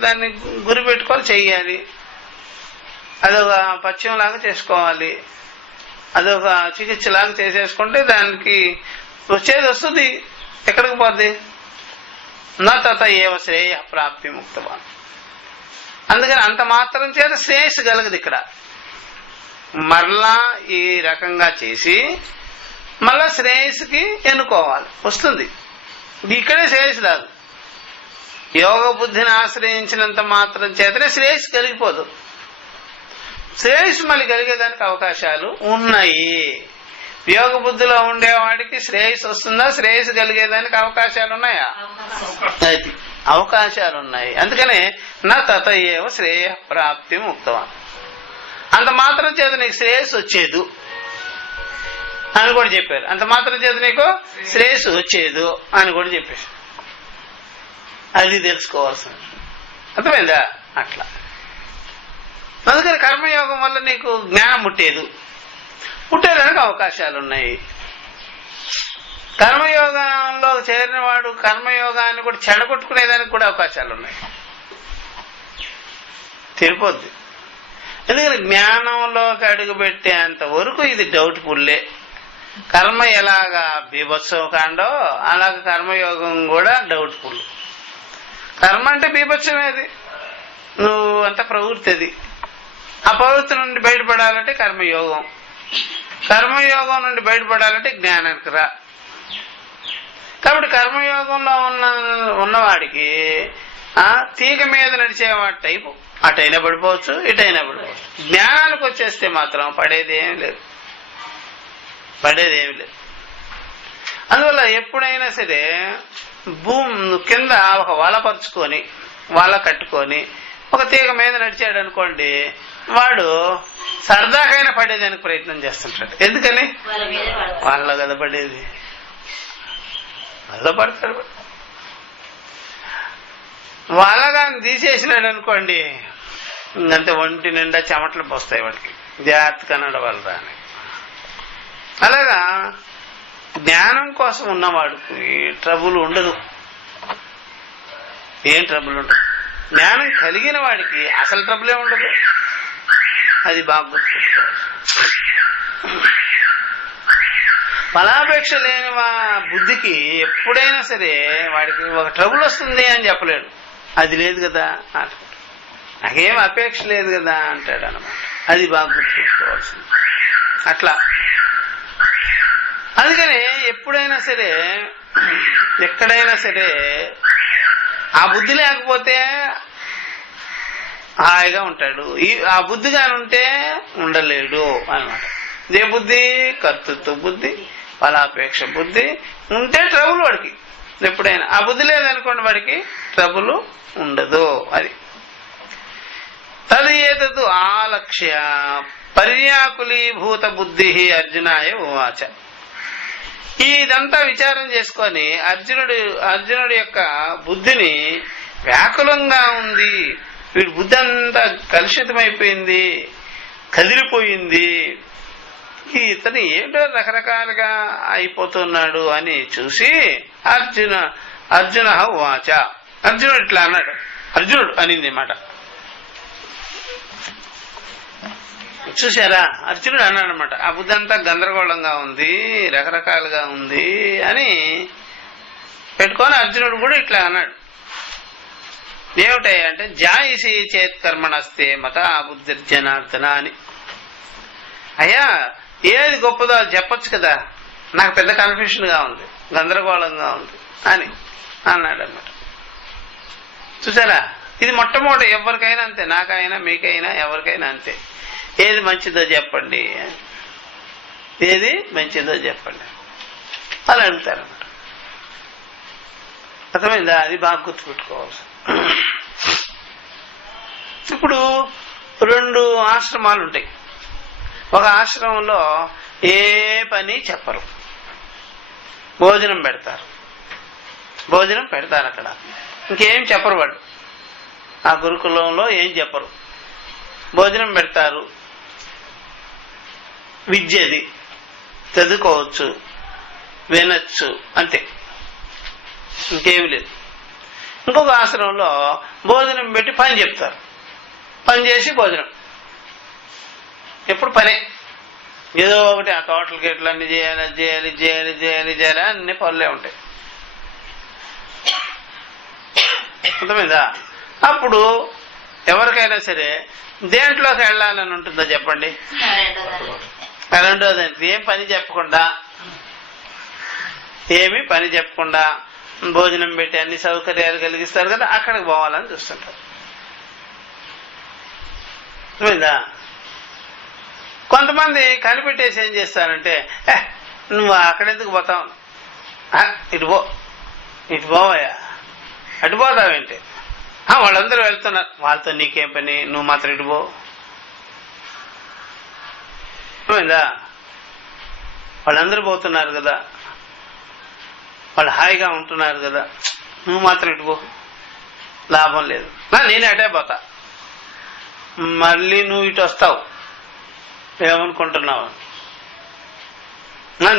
దాన్ని గురి పెట్టుకోవాలి, చెయ్యాలి. అదొక పథ్యంలాగా చేసుకోవాలి, అదొక చికిత్సలాగా చేసేసుకుంటే దానికి వచ్చేది వస్తుంది, ఎక్కడికి పోద్ది. నా తత ఏవ శ్రేయ ప్రాప్తి ముక్తవాన్. అందుకని అంత మాత్రం చేత శ్రేయస్సు కలగదు ఇక్కడ. మరలా ఈ రకంగా చేసి మళ్ళా శ్రేయస్సుకి ఎన్నుకోవాలి, వస్తుంది. ఇక్కడే శ్రేయస్సు రాదు. యోగ బుద్ధిని ఆశ్రయించినంత మాత్రం చేతనే శ్రేయస్సు కలిగిపోదు. శ్రేయస్సు మళ్ళీ కలిగేదానికి అవకాశాలు ఉన్నాయి. యోగ బుద్ధిలో ఉండేవాడికి శ్రేయస్సు వస్తుందా? శ్రేయస్సు కలిగేదానికి అవకాశాలు ఉన్నాయా? అది అవకాశాలు ఉన్నాయి. అందుకనే నా తత ఏవ శ్రేయ ప్రాప్తి ముక్తవాన్. అంత మాత్రం చేత నీకు శ్రేయస్సు వచ్చేదు అని కూడా చెప్పారు. అంత మాత్రం చేత నీకు శ్రేయస్సు వచ్చేదు అని కూడా చెప్పేసి అది తెలుసుకోవాల్సింది. అర్థమైందా? అట్లా అందుకని కర్మయోగం వల్ల నీకు జ్ఞానం పుట్టేదానికి అవకాశాలు ఉన్నాయి. కర్మయోగంలో చేరిన వాడు కర్మయోగాన్ని కూడా చెడగొట్టుకునేదానికి కూడా అవకాశాలు ఉన్నాయి. తెలిపోద్ది. ఎందుకని జ్ఞానంలోకి అడుగుపెట్టేంత వరకు ఇది డౌట్ఫుల్లే. కర్మ ఎలాగా బీభత్సం కాండో అలాగ కర్మయోగం కూడా డౌట్ఫుల్. కర్మ అంటే బీభత్సమేది, నువ్వు అంత ప్రవృత్తి. అది ఆ ప్రవృత్తి నుండి బయటపడాలంటే కర్మయోగం, కర్మయోగం నుండి బయటపడాలంటే జ్ఞానానికి రా. కాబట్టి కర్మయోగంలో ఉన్నవాడికి తీగ మీద నడిచేవాడి టైపు అటైనా పడిపోవచ్చు, ఇటైనా పడిపోవచ్చు. జ్ఞానానికి వచ్చేస్తే మాత్రం పడేదేమీ లేదు. అందువల్ల ఎప్పుడైనా సరే కింద ఒక వల పరుచుకొని వల కట్టుకొని ఒక తీగ మీద నడిచాడు అనుకోండి, వాడు సరదాకైనా పడేదానికి ప్రయత్నం చేస్తుంటాడు. ఎందుకని? వాళ్ళ కదా పడేది, వాళ్ళ పడతాడు. వాళ్ళగా తీసేసినాడు అనుకోండి, ఇంకంతే ఒంటి నిండా చెమటలు పోస్తాయి వాడికి. జాగ్రత్తగా నడవాలరా అని. అలాగా జ్ఞానం కోసం ఉన్నవాడికి ట్రబుల్ ఉండదు, ఏం ట్రబుల్ ఉండదు. జ్ఞానం కలిగిన వాడికి అసలు ట్రబులే ఉండదు. అది బాగా గుర్తుపెట్టుకోవాలి. ఫలాపేక్ష లేని బుద్ధికి ఎప్పుడైనా సరే వాడికి ఒక ట్రబుల్ వస్తుంది అని చెప్పలేడు. అది లేదు కదా అంటాడు, నాకేం అపేక్ష లేదు కదా అంటాడు అన్నమాట. అది బాగా గుర్తుపెట్టుకోవాల్సింది. అట్లా అందుకని ఎప్పుడైనా సరే ఎక్కడైనా సరే ఆ బుద్ధి లేకపోతే హాయిగా ఉంటాడు, ఆ బుద్ధి కానుంటే ఉండలేడు అన్నమాట. ఏ బుద్ధి? కర్తృత్వ బుద్ధి, ఫలాపేక్ష బుద్ధి ఉంటే ట్రబుల్ వాడికి. ఎప్పుడైనా ఆ బుద్ధి లేదనుకోండి వాడికి ట్రబుల్ ఉండదు. అది తదేతదు ఆలక్ష్య పర్యాకులీభూత బుద్ధి అర్జునాయ ఉవాచ. ఇదంతా విచారం చేసుకొని అర్జునుడి యొక్క బుద్ధిని వ్యాకులంగా ఉంది, వీడి బుద్ధి అంతా కలుషితమైపోయింది, కదిలిపోయింది, ఇతను ఏంటో రకరకాలుగా అయిపోతున్నాడు అని చూసి అర్జున ఉవాచ. అర్జునుడు ఇట్లా అన్నాడు. అర్జునుడు అనింది మాట. చూసారా, అర్జునుడు అన్నాడు అనమాట. ఆ బుద్ధి అంతా గందరగోళంగా ఉంది, రకరకాలుగా ఉంది అని పెట్టుకొని అర్జునుడు కూడా ఇట్లా అన్నాడు. ఏమిటాయి అంటే జాయిసి చేత్ కర్మణస్తే మత బుద్ధిర్జనార్దన అని. అయ్యా ఏది గొప్పదో అది చెప్పొచ్చు కదా, నాకు పెద్ద కన్ఫ్యూషన్ గా ఉంది, గందరగోళంగా ఉంది అని అన్నాడు అన్నమాట. చూసారా, ఇది మొట్టమొదటి ఎవరికైనా అంతే, నాకైనా మీకైనా ఎవరికైనా అంతే. ఏది మంచిదో చెప్పండి, ఏది మంచిదో చెప్పండి అని అడుగుతారన్నమాట. అర్థమైందా? అది బాగా గుర్తుపెట్టుకోవాలి. ఇప్పుడు 2 ఆశ్రమాలు ఉంటాయి. ఒక ఆశ్రమంలో ఏ పని చెప్పరు, భోజనం పెడతారు అక్కడ, ఇంకేం చెప్పరు వాళ్ళు. ఆ గురుకులంలో ఏం చెప్పరు, భోజనం పెడతారు, విద్యది చదువుకోవచ్చు, వినొచ్చు, అంతే, ఇంకేమి లేదు. ఇంకొక ఆశ్రమంలో భోజనం పెట్టి పని చెప్తారు, పని చేసి భోజనం, ఎప్పుడు పనే, ఏదో ఒకటి ఆ తోటలకి ఎట్లా అన్ని చేయాలి అన్ని పనులే ఉంటాయి. అర్థమైందా? అప్పుడు ఎవరికైనా సరే దేంట్లోకి వెళ్ళాలని ఉంటుందో చెప్పండి? రెండోదండి, ఏమి పని చెప్పకుండా భోజనం పెట్టి అన్ని సౌకర్యాలు కలిగిస్తారు కదా, అక్కడికి పోవాలని చూస్తుంటారు. అర్థమైందా? కొంతమంది కనిపెట్టేసి ఏం చేస్తారంటే, నువ్వు అక్కడెందుకు పోతావు, ఇటు పోవయ్యా, అటు పోతావేంటి, వాళ్ళందరూ వెళ్తున్నారు, వాళ్ళతో నీకేం పని, నువ్వు మాత్రం ఇటు పో. వాళ్ళందరూ పోతున్నారు కదా, వాళ్ళు హాయిగా ఉంటున్నారు కదా, నువ్వు మాత్రం ఇటు పో, లాభం లేదు, నేనే అటే పోతా. మళ్ళీ నువ్వు ఇటు వస్తావు, ఏమనుకుంటున్నావు,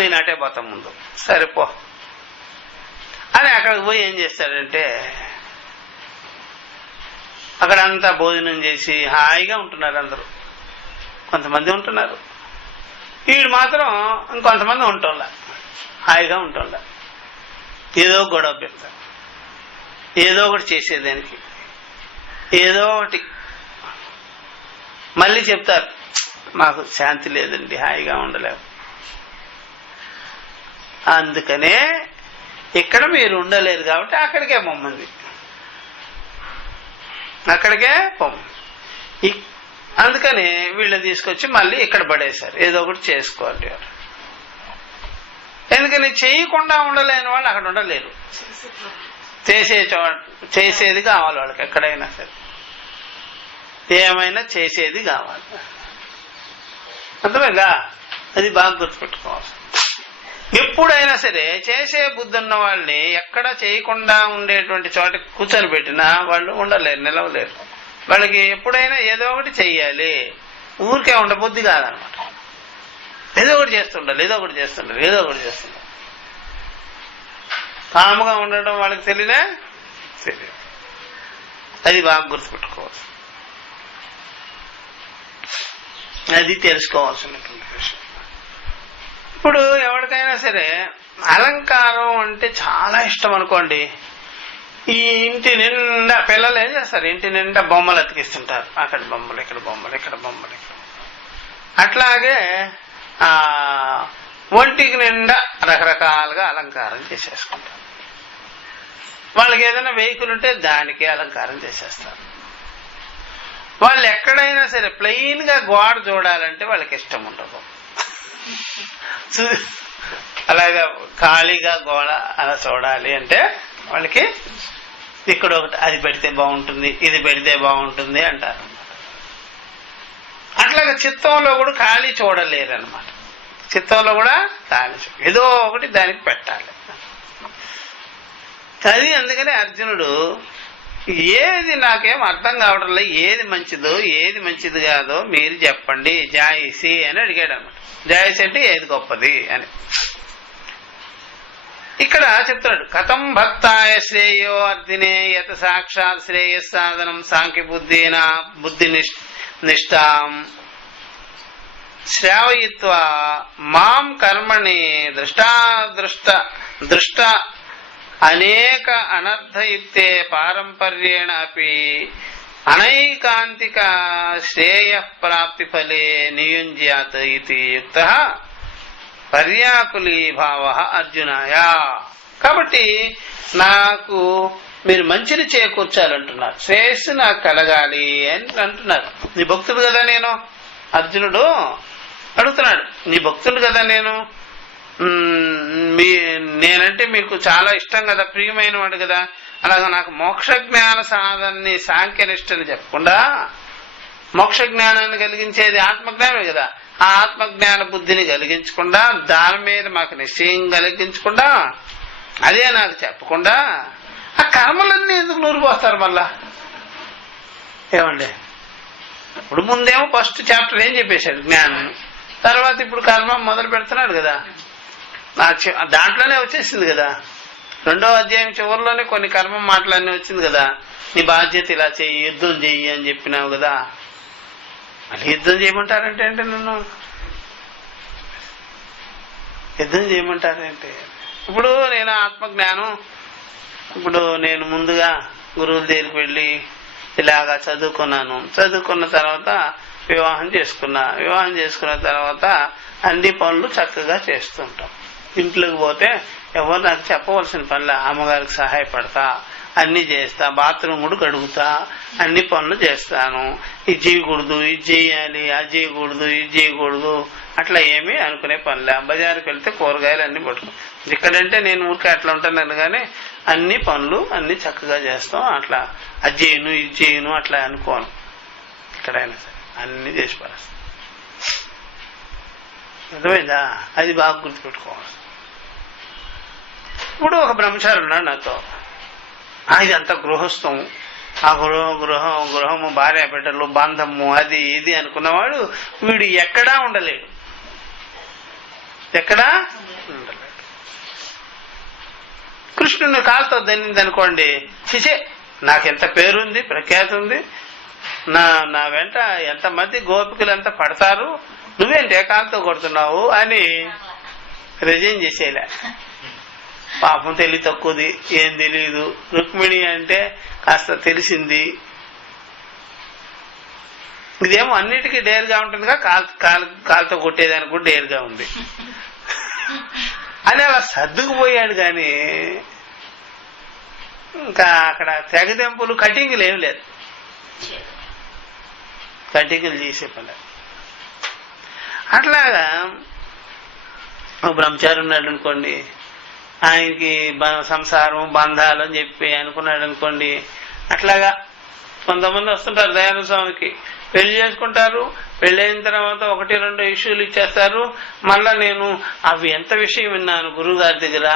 నేను అటే పోతా ముందు, సరిపో అని అక్కడికి పోయి ఏం చేస్తాడంటే, అక్కడంతా భోజనం చేసి హాయిగా ఉంటున్నారు అందరూ. కొంతమంది ఉంటున్నారు, వీడు మాత్రం ఇంకొంతమంది ఉంటోళ్ళ, హాయిగా ఉంటోళ్ళ. ఏదో గొడవ పెడతారు, ఏదో ఒకటి చేసేదానికి, ఏదో ఒకటి మళ్ళీ చెప్తారు, మాకు శాంతి లేదండి, హాయిగా ఉండలేము. అందుకనే ఇక్కడ మీరు ఉండలేరు కాబట్టి అక్కడికే పొమ్మంది, అక్కడికే పొమ్మంది. అందుకని వీళ్ళని తీసుకొచ్చి మళ్ళీ ఇక్కడ పడేశారు, ఏదో ఒకటి చేసుకోవాలి. ఎందుకని చేయకుండా ఉండలేని వాళ్ళు అక్కడ ఉండలేరు, చేసేది కావాలి వాళ్ళకి, ఎక్కడైనా సరే ఏమైనా చేసేది కావాలి. అర్థమైందా? అది బాగా గుర్తుపెట్టుకోవాలి. ఎప్పుడైనా సరే చేసే బుద్ధి ఉన్న వాళ్ళని ఎక్కడ చేయకుండా ఉండేటువంటి చోట కూర్చొని పెట్టినా వాళ్ళు ఉండలేరు, నిలవలేరు. వాళ్ళకి ఎప్పుడైనా ఏదో ఒకటి చెయ్యాలి, ఊరికే ఉండబుద్ధి కాదనమాట. ఏదో ఒకటి చేస్తుండాలి, ఏదో ఒకటి చేస్తుండాలి, ఏదో ఒకటి చేస్తుండాలి. కాముగా ఉండడం వాళ్ళకి తెలియదు. అది బాగా గుర్తుపెట్టుకోవచ్చు, అది తెలుసుకోవాల్సినటువంటి విషయం. ఇప్పుడు ఎవరికైనా సరే అలంకారం అంటే చాలా ఇష్టం అనుకోండి, ఈ ఇంటి నిండా పిల్లలు ఏం చేస్తారు, ఇంటి నిండా బొమ్మలు అతికిస్తుంటారు, అక్కడ బొమ్మలు, ఇక్కడ బొమ్మలు, ఇక్కడ బొమ్మలు, ఇక్కడ. అట్లాగే ఒంటికి నిండా రకరకాలుగా అలంకారం చేసేసుకుంటారు. వాళ్ళకి ఏదైనా వెహికల్ ఉంటే దానికి అలంకారం చేసేస్తారు. వాళ్ళు ఎక్కడైనా సరే ప్లెయిన్ గా గోడ చూడాలంటే వాళ్ళకి ఇష్టం ఉండదు. అలాగా ఖాళీగా గోడ అలా చూడాలి అంటే వాళ్ళకి ఇక్కడ ఒకటి అది పెడితే బాగుంటుంది, ఇది పెడితే బాగుంటుంది అంటారు. అట్లాగా చిత్తంలో కూడా ఖాళీ చూడలేరు అనమాట. చిత్తంలో కూడా ఖాళీ ఏదో ఒకటి దానికి పెట్టాలి. అది అందుకని అర్జునుడు ఏది నాకేం అర్థం కావడం లేదు, ఏది మంచిదో ఏది మంచిది కాదో మీరు చెప్పండి జాయిసి అని అడిగాడు అనమాట. జాయిసి అంటే ఏది గొప్పది అని. ఇక్కడ చెప్తాడు, కథం భక్తాయ శ్రేయో అర్జునే యత సాక్షాత్ శ్రేయస్సాధనం సాంఖ్య బుద్ధి నిష్ఠాం శ్రావయిత్వా మాం కర్మణి దృష్ట అనేక అనర్థయుక్తే పారంపర్యేణ అపి అనైకాంతిక శ్రేయ ప్రాప్తి ఫలే నియుంజ్యాత్ ఇది యుక్త పర్యాకులీ భావ అర్జునాయ. కాబట్టి నాకు మీరు మంచిని చేకూర్చాలంటున్నారు, శ్రేయస్సు నాకు కలగాలి అని అంటున్నారు. నీ భక్తుడు కదా నేను, అర్జునుడు అడుగుతున్నాడు, నీ భక్తుడు కదా నేను, నేనంటే మీకు చాలా ఇష్టం కదా, ప్రియమైన వాడు కదా, అలాగా నాకు మోక్ష జ్ఞాన సాధనని సాంఖ్యనిష్టని చెప్పకుండా మోక్ష జ్ఞానాన్ని కలిగించేది ఆత్మజ్ఞానమే కదా, ఆ ఆత్మజ్ఞాన బుద్ధిని కలిగించకుండా దాని మీద మాకు నిశ్చయం కలిగించకుండా అదే నాకు చెప్పకుండా ఆ కర్మలన్నీ ఎందుకు నూరు పోస్తారు మళ్ళా? ఏమండి, ఇప్పుడు ముందేమో ఫస్ట్ చాప్టర్ ఏం చెప్పేశాడు జ్ఞానం, తర్వాత ఇప్పుడు కర్మ మొదలు పెడుతున్నాడు కదా, దాంట్లోనే వచ్చేసింది కదా. 2వ అధ్యాయం చివరిలోనే కొన్ని కర్మ మాటలన్నీ వచ్చింది కదా. నీ బాధ్యత ఇలా చెయ్యి, యుద్ధం చెయ్యి అని చెప్పినావు కదా. మళ్ళీ యుద్ధం చేయమంటారంటే అంటే నన్ను యుద్ధం చేయమంటారంటే ఇప్పుడు నేను ఆత్మజ్ఞానం, ఇప్పుడు నేను ముందుగా గురువుల దగ్గరికి వెళ్ళి ఇలాగా చదువుకున్న తర్వాత వివాహం చేసుకున్న తర్వాత అన్ని పనులు చక్కగా చేస్తుంటాం. ఇంట్లోకి పోతే ఎవరు నాకు చెప్పవలసిన పనిలే, అమ్మగారికి సహాయపడతా, అన్ని చేస్తా, బాత్రూమ్ కూడా కడుగుతా, అన్ని పనులు చేస్తాను, ఇది చేయకూడదు, ఇది చేయాలి, అది చేయకూడదు, ఇది చేయకూడదు అట్లా ఏమీ అనుకునే పనిలే. బజారుకి వెళ్తే కూరగాయలు అన్ని పట్టుకో. ఇక్కడంటే నేను ఊరికే అట్లా ఉంటాను కానీ అన్ని పనులు అన్ని చక్కగా చేస్తాం. అట్లా అది చేయను ఇది చేయను అట్లా అనుకోను. ఎక్కడైనా సరే అన్ని చేసి పడేస్తాం. అర్థమైందా? అది బాగా గుర్తుపెట్టుకోవాలి. ఇప్పుడు ఒక బ్రహ్మచారి ఉన్నాడు నాతో, ఇదంతా గృహస్థం, ఆ గృహము భార్య బిడ్డలు బంధము అది ఇది అనుకున్నవాడు వీడు ఎక్కడా ఉండలేడు. ఎక్కడా ఉండలేడు. కృష్ణుని కాలుతో దన్నింది అనుకోండి, చిచే నాకెంత పేరుంది, ప్రఖ్యాతి ఉంది, నా వెంట ఎంతమంది గోపికలు ఎంత పడతారు, నువ్వేంటే కాలుతో కొడుతున్నావు అని రిజైన్ చేసేలా. పాపం తెలివి తక్కువది, ఏం తెలియదు. రుక్మిణి అంటే కాస్త తెలిసింది. ఇదేమో అన్నిటికీ డేర్గా ఉంటుందిగా, కాలుతో కొట్టేదానికి కూడా డేర్గా ఉంది అని అలా సర్దుకుపోయాడు. కానీ ఇంకా అక్కడ తెగదెంపులు కటింగ్లు ఏమి లేదు, కటింగ్లు చేసే పని. అట్లాగా బ్రహ్మచారి ఉన్నాడు అనుకోండి, ఆయనకి సంసారం బంధాలు అని చెప్పి అనుకున్నాడు అనుకోండి. అట్లాగా కొంతమంది వస్తుంటారు దయానంద స్వామికి, పెళ్లి చేసుకుంటారు, పెళ్ళైన తర్వాత 1-2 ఇష్యూలు ఇచ్చేస్తారు. మళ్ళా నేను అవి ఎంత విషయం విన్నాను గురువుగారి దగ్గర,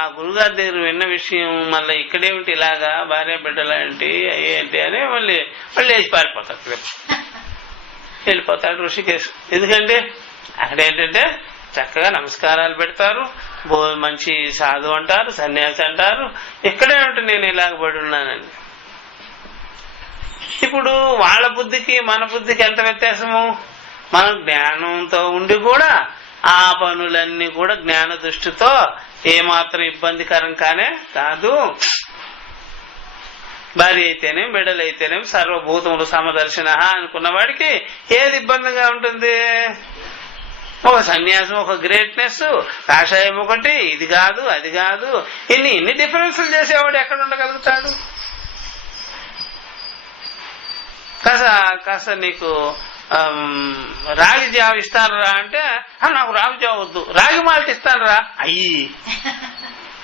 ఆ గురువుగారి దగ్గర విన్న విషయం మళ్ళీ ఇక్కడేమిటి ఇలాగా భార్య బిడ్డలేంటి ఏంటి అని మళ్ళీ వేసి పారిపోతాడు, వెళ్ళిపోతాడు ఋషికేశ్. ఎందుకంటే అక్కడ ఏంటంటే చక్కగా నమస్కారాలు పెడతారు, మంచి సాధు అంటారు, సన్యాసి అంటారు. ఇక్కడే ఉంటే నేను ఇలాగ పడి ఉన్నానండి. ఇప్పుడు వాళ్ళ బుద్ధికి మన బుద్ధికి ఎంత వ్యత్యాసము. మనం జ్ఞానంతో ఉండి కూడా ఆ పనులన్నీ కూడా జ్ఞాన దృష్టితో ఏమాత్రం ఇబ్బందికరం కానే కాదు. భార్య అయితేనేం బిడ్డలైతేనేం సర్వభూతములు సమదర్శన అనుకున్న వాడికి ఏది ఇబ్బందిగా ఉంటుంది. ఒక సన్యాసం, ఒక గ్రేట్నెస్, కాషాయం ఒకటి, ఇది కాదు అది కాదు, ఇన్ని డిఫరెన్స్లు చేసేవాడు ఎక్కడ ఉండగలుగుతాడు. కాస్త నీకు రాగి జావ ఇస్తానరా అంటే, నాకు రాగి జావ వద్దు, రాగి మాల్ట్ ఇస్తానరా. అయ్యి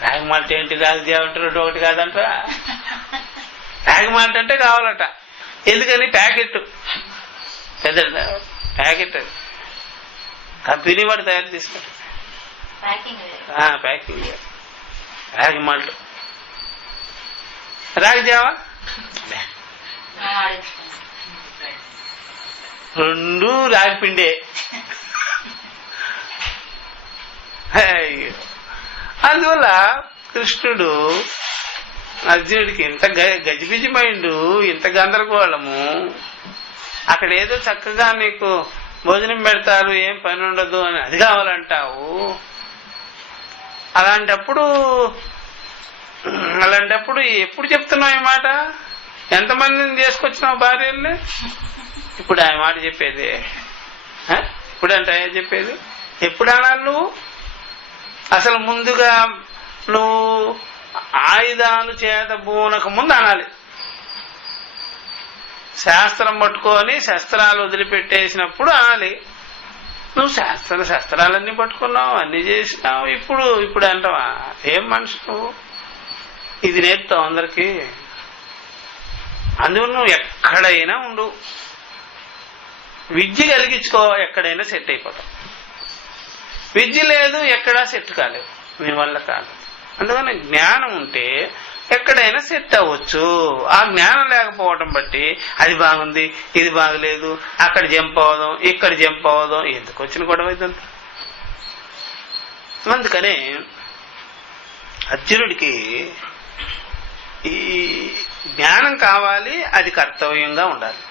రాగి మాల్ట్ ఏంటి, రాగి జావ అంటే 2 ఒకటి కాదంటరా. రాగి మాల్ట్ అంటే కావాలట. ఎందుకని? ప్యాకెట్, పెద్ద ప్యాకెట్ కంపెనీ వాడు తయారు చేస్తాడు, ప్యాకింగ్. రాగి మాల్ట్, రాగి జావా 2 రాగి పిండే. అందువల్ల కృష్ణుడు అర్జునుడికి ఇంత గజిబిజి మైండ్, ఇంత గందరగోళము. అక్కడ ఏదో చక్కగా నీకు భోజనం పెడతారు, ఏం పని ఉండదు అని అది కావాలంటావు. అలాంటప్పుడు ఎప్పుడు చెప్తున్నావు ఈ మాట? ఎంతమందిని చేసుకొచ్చినావు భార్యల్ని? ఇప్పుడు ఆ మాట చెప్పేది ఇప్పుడంటే చెప్పేది ఎప్పుడు అనాలి నువ్వు? అసలు ముందుగా నువ్వు ఆయుధాలు చేత బూనక ముందు అనాలి. శాస్త్రం పట్టుకొని శస్త్రాలు వదిలిపెట్టేసినప్పుడు అనాలి. నువ్వు శస్త్రాలన్నీ పట్టుకున్నావు, అన్ని చేసినావు, ఇప్పుడు అంటావా? ఏం మనిషి నువ్వు? ఇది నేర్పుతావు అందరికీ. అందువల్ల నువ్వు ఎక్కడైనా ఉండు, విద్య కలిగించుకో, ఎక్కడైనా సెట్ అయిపోతావు. విద్య లేదు, ఎక్కడా సెట్ కాలేవు, నీ వల్ల కాదు. అందుకని జ్ఞానం ఉంటే ఎక్కడైనా సెట్ అవ్వచ్చు. ఆ జ్ఞానం లేకపోవటం బట్టి అది బాగుంది, ఇది బాగలేదు, అక్కడ జంప్ అవ్వదాం, ఇక్కడ జంప్ అవ్వదాం, ఎందుకు వచ్చిన గొడవ ఇదంతా. అందుకనే అర్జునుడికి ఈ జ్ఞానం కావాలి, అది కర్తవ్యంగా ఉండాలి.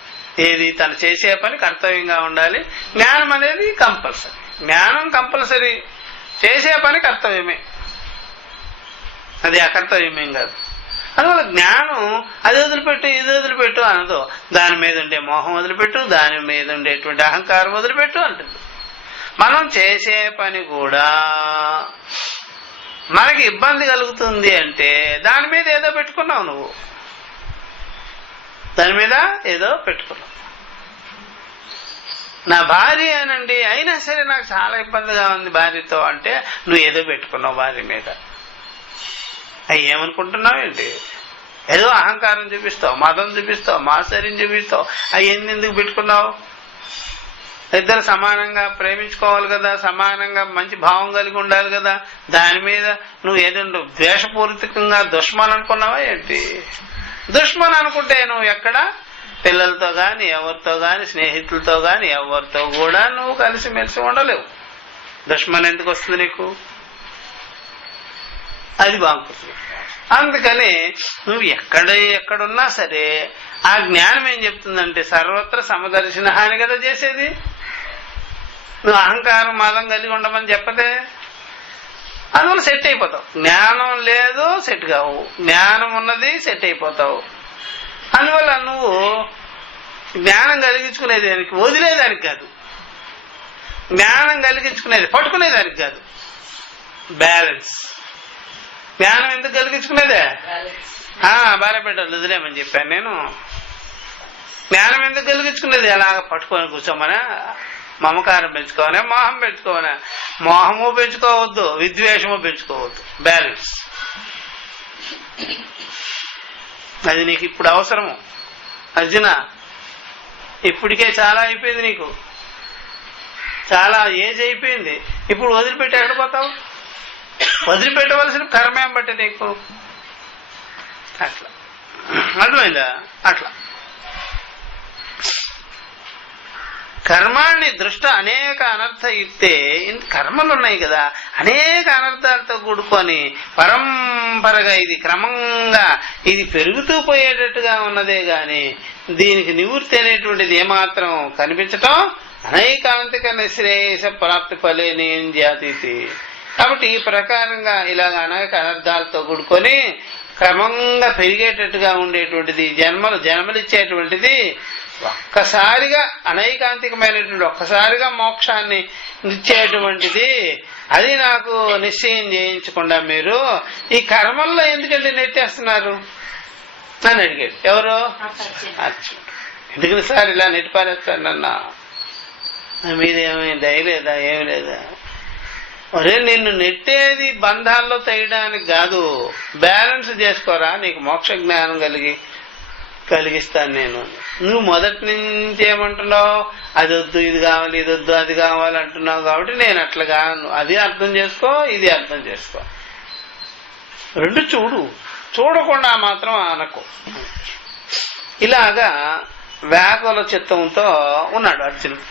ఏది తను చేసే పని కర్తవ్యంగా ఉండాలి. జ్ఞానం అనేది కంపల్సరీ. జ్ఞానం కంపల్సరీ, చేసే పని కర్తవ్యమే, అది అకర్తవ్యమేం కాదు. అందువల్ల జ్ఞానం అది వదిలిపెట్టు ఇది వదిలిపెట్టు అనదు. దాని మీద ఉండే మోహం వదిలిపెట్టు, దాని మీద ఉండేటువంటి అహంకారం వదిలిపెట్టు అంటుంది. మనం చేసే పని కూడా మనకి ఇబ్బంది కలుగుతుంది అంటే దాని మీద ఏదో పెట్టుకున్నావు నువ్వు, దాని మీద ఏదో పెట్టుకున్నావు. నా భార్య అనండి, అయినా సరే నాకు చాలా ఇబ్బందిగా ఉంది భార్యతో అంటే నువ్వు ఏదో పెట్టుకున్నావు భార్య మీద. అవి ఏమనుకుంటున్నావు ఏంటి? ఏదో అహంకారం చూపిస్తావు, మతం చూపిస్తావు, మాత్సర్యం చూపిస్తావు. అవి ఎందుకు పెట్టుకున్నావు? ఇద్దరు సమానంగా ప్రేమించుకోవాలి కదా, సమానంగా మంచి భావం కలిగి ఉండాలి కదా. దాని మీద నువ్వు ఏదో ద్వేషపూరితంగా దుష్మన్ అనుకున్నావా ఏంటి? దుష్మన్ అనుకుంటే నువ్వు ఎక్కడ పిల్లలతో గాని, ఎవరితో గాని, స్నేహితులతో గాని, ఎవరితో కూడా నువ్వు కలిసిమెలిసి ఉండలేవు. దుష్మన్ ఎందుకు వస్తుంది నీకు? అది బాగుంటుంది. అందుకని నువ్వు ఎక్కడున్నా సరే ఆ జ్ఞానం ఏం చెప్తుందంటే సర్వత్ర సమదర్శన అని కదా చేసేది. నువ్వు అహంకారం మదం కలిగి ఉండమని చెప్పదే, అందువల్ల సెట్ అయిపోతావు. జ్ఞానం లేదు సెట్ కావు, జ్ఞానం ఉన్నది సెట్ అయిపోతావు. అందువల్ల నువ్వు జ్ఞానం కలిగించుకునేది దానికి వదిలేదానికి కాదు, జ్ఞానం కలిగించుకునేది పట్టుకునేదానికి కాదు. బ్యాలెన్స్. జ్ఞానం ఎందుకు కలిగించుకునేదే? భార్య బిడ్డలు వదిలేమని చెప్పాను నేను. జ్ఞానం ఎందుకు కలిగించుకునేది? ఎలాగ పట్టుకొని కూర్చోమనా, మమకారం పెంచుకోవాలా, మోహం పెంచుకోవాలా? మోహము పెంచుకోవద్దు, విద్వేషము పెంచుకోవద్దు. బ్యాలెన్స్. అది నీకు ఇప్పుడు అవసరము అర్జున. ఇప్పటికే చాలా అయిపోయింది, నీకు చాలా ఏజ్ అయిపోయింది. ఇప్పుడు వదిలిపెట్టి ఎక్కడ పోతావు? వదిలిపెట్టవలసిన కర్మ ఏం బట్టి నీకు? అట్లా అర్థమైందా? అట్లా కర్మాన్ని దృష్ట అనేక అనర్థయుక్తే, కర్మలు ఉన్నాయి కదా, అనేక అనర్థాలతో కూడుకొని పరంపరగా ఇది క్రమంగా ఇది పెరుగుతూ పోయేటట్టుగా ఉన్నదే గాని దీనికి నివృత్తి అనేటువంటిది ఏమాత్రం కనిపించటం అనేకాంతిక నిశ్రేయస ప్రాప్తి ఫలేని జాతీతి. కాబట్టి ఈ ప్రకారంగా ఇలాగ అనేక అనర్థాలతో కూడుకొని క్రమంగా పెరిగేటట్టుగా ఉండేటువంటిది జన్మలిచ్చేటువంటిది ఒక్కసారిగా అనైకాంతికమైనటువంటి ఒక్కసారిగా మోక్షాన్ని ఇచ్చేటువంటిది. అది నాకు నిశ్చయం చేయించకుండా మీరు ఈ కర్మల్లో ఎందుకంటే నెట్టేస్తున్నారు అని అడిగాడు. ఎవరు? అర్జునుడు. ఎందుకని సార్ ఇలా నెట్టిపారేస్తాను నన్న? మీదేమీ దయలేదా? ఏమి లేదా? ఒరే, నిన్ను నెట్టేది బంధాల్లో తెయడానికి కాదు, బ్యాలెన్స్ చేసుకోరా, నీకు మోక్ష జ్ఞానం కలిగిస్తాను నేను. నువ్వు మొదటి నుంచి ఏమంటున్నావు? అది వద్దు, ఇది కావాలి, ఇది వద్దు, అది కావాలి అంటున్నావు. కాబట్టి నేను అట్లాగా అది అర్థం చేసుకో, ఇది అర్థం చేసుకో, రెండు చూడకుండా మాత్రం అనకు. ఇలాగా వ్యాకుల చిత్తంతో ఉన్నాడు అర్జునుడు.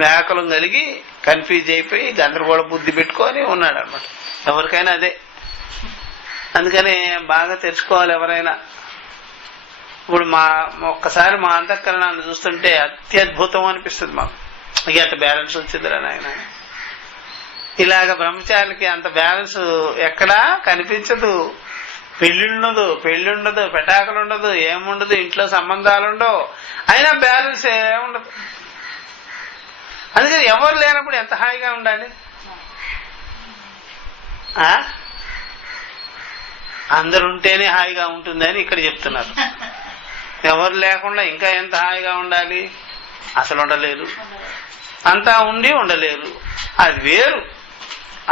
వ్యాకులం కలిగి కన్ఫ్యూజ్ అయిపోయి గందరగోళ బుద్ధి పెట్టుకొని ఉన్నాడు అనమాట. ఎవరికైనా అదే. అందుకని బాగా తెలుసుకోవాలి ఎవరైనా. ఇప్పుడు ఒక్కసారి మా అంతఃకరణాన్ని చూస్తుంటే అత్యద్భుతం అనిపిస్తుంది మాకు. ఇక అంత బ్యాలెన్స్ వచ్చిందిరా నాయన. ఇలాగ బ్రహ్మచారికి అంత బ్యాలెన్స్ ఎక్కడా కనిపించదు. పెళ్లి ఉండదు, పెటాకులు ఉండదు, ఏముండదు, ఇంట్లో సంబంధాలు ఉండవు, అయినా బ్యాలెన్స్ ఏముండదు. అందుకని ఎవరు లేనప్పుడు ఎంత హాయిగా ఉండాలి. అందరుంటేనే హాయిగా ఉంటుందని ఇక్కడ చెప్తున్నారు. ఎవరు లేకుండా ఇంకా ఎంత హాయిగా ఉండాలి? అసలు ఉండలేరు. అంతా ఉండి ఉండలేరు. అది వేరు.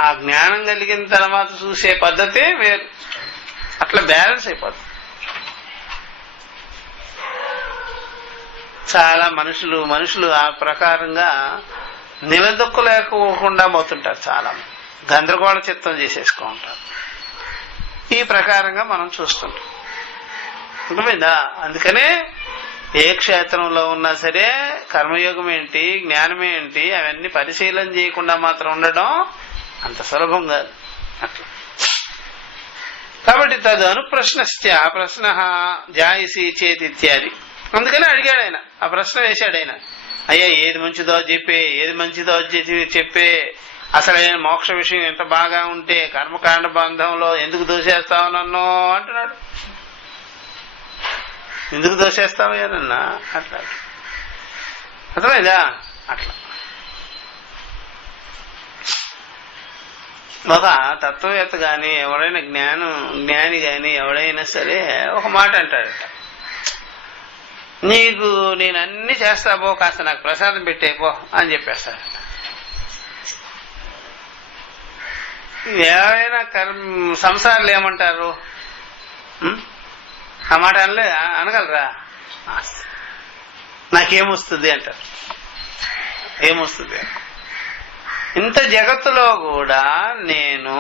ఆ జ్ఞానం కలిగిన తర్వాత చూసే పద్ధతే వేరు. అట్లా బ్యాలెన్స్ అయిపోతుంది. చాలా మనుషులు ఆ ప్రకారంగా నిలదొక్కలేకపోకుండా పోతుంటారు. చాలా గందరగోళ చిత్తం చేసేసుకో ఉంటారు. ఈ ప్రకారంగా మనం చూస్తుంటాం. అర్థమైందా? అందుకనే ఏ క్షేత్రంలో ఉన్నా సరే కర్మయోగం ఏంటి, జ్ఞానం ఏంటి, అవన్నీ పరిశీలన చేయకుండా మాత్రం ఉండడం అంత సులభం కాదు. అట్లా కాబట్టి తదను ప్రశ్న జాయిసి చేతి ఇత్యాది. అందుకని అడిగాడు ఆయన, ఆ ప్రశ్న వేశాడు ఆయన. అయ్యా, ఏది మంచిదో చెప్పే, అసలైన మోక్ష విషయం ఎంత బాగా ఉంటే కర్మకాండ బంధంలో ఎందుకు దోషేస్తావు నన్ను అంటున్నాడు. ఎందుకు దోషేస్తావయ్యానన్నా? అట్లా అర్థమైందా? అట్లా ఒక తత్వవేత్త గాని ఎవరైనా జ్ఞాని గాని ఎవడైనా సరే ఒక మాట అంటాడట, నీకు నేను అన్ని చేస్తా పో, కాస్త నాకు ప్రసాదం పెట్టేపో అని చెప్పేస్తాడట. ఎవరైనా సంసారాలు ఏమంటారు? ఆ మాట అనగలరా? నాకేమొస్తుంది అంటారు. ఏమొస్తుంది? ఇంత జగత్తులో కూడా నేను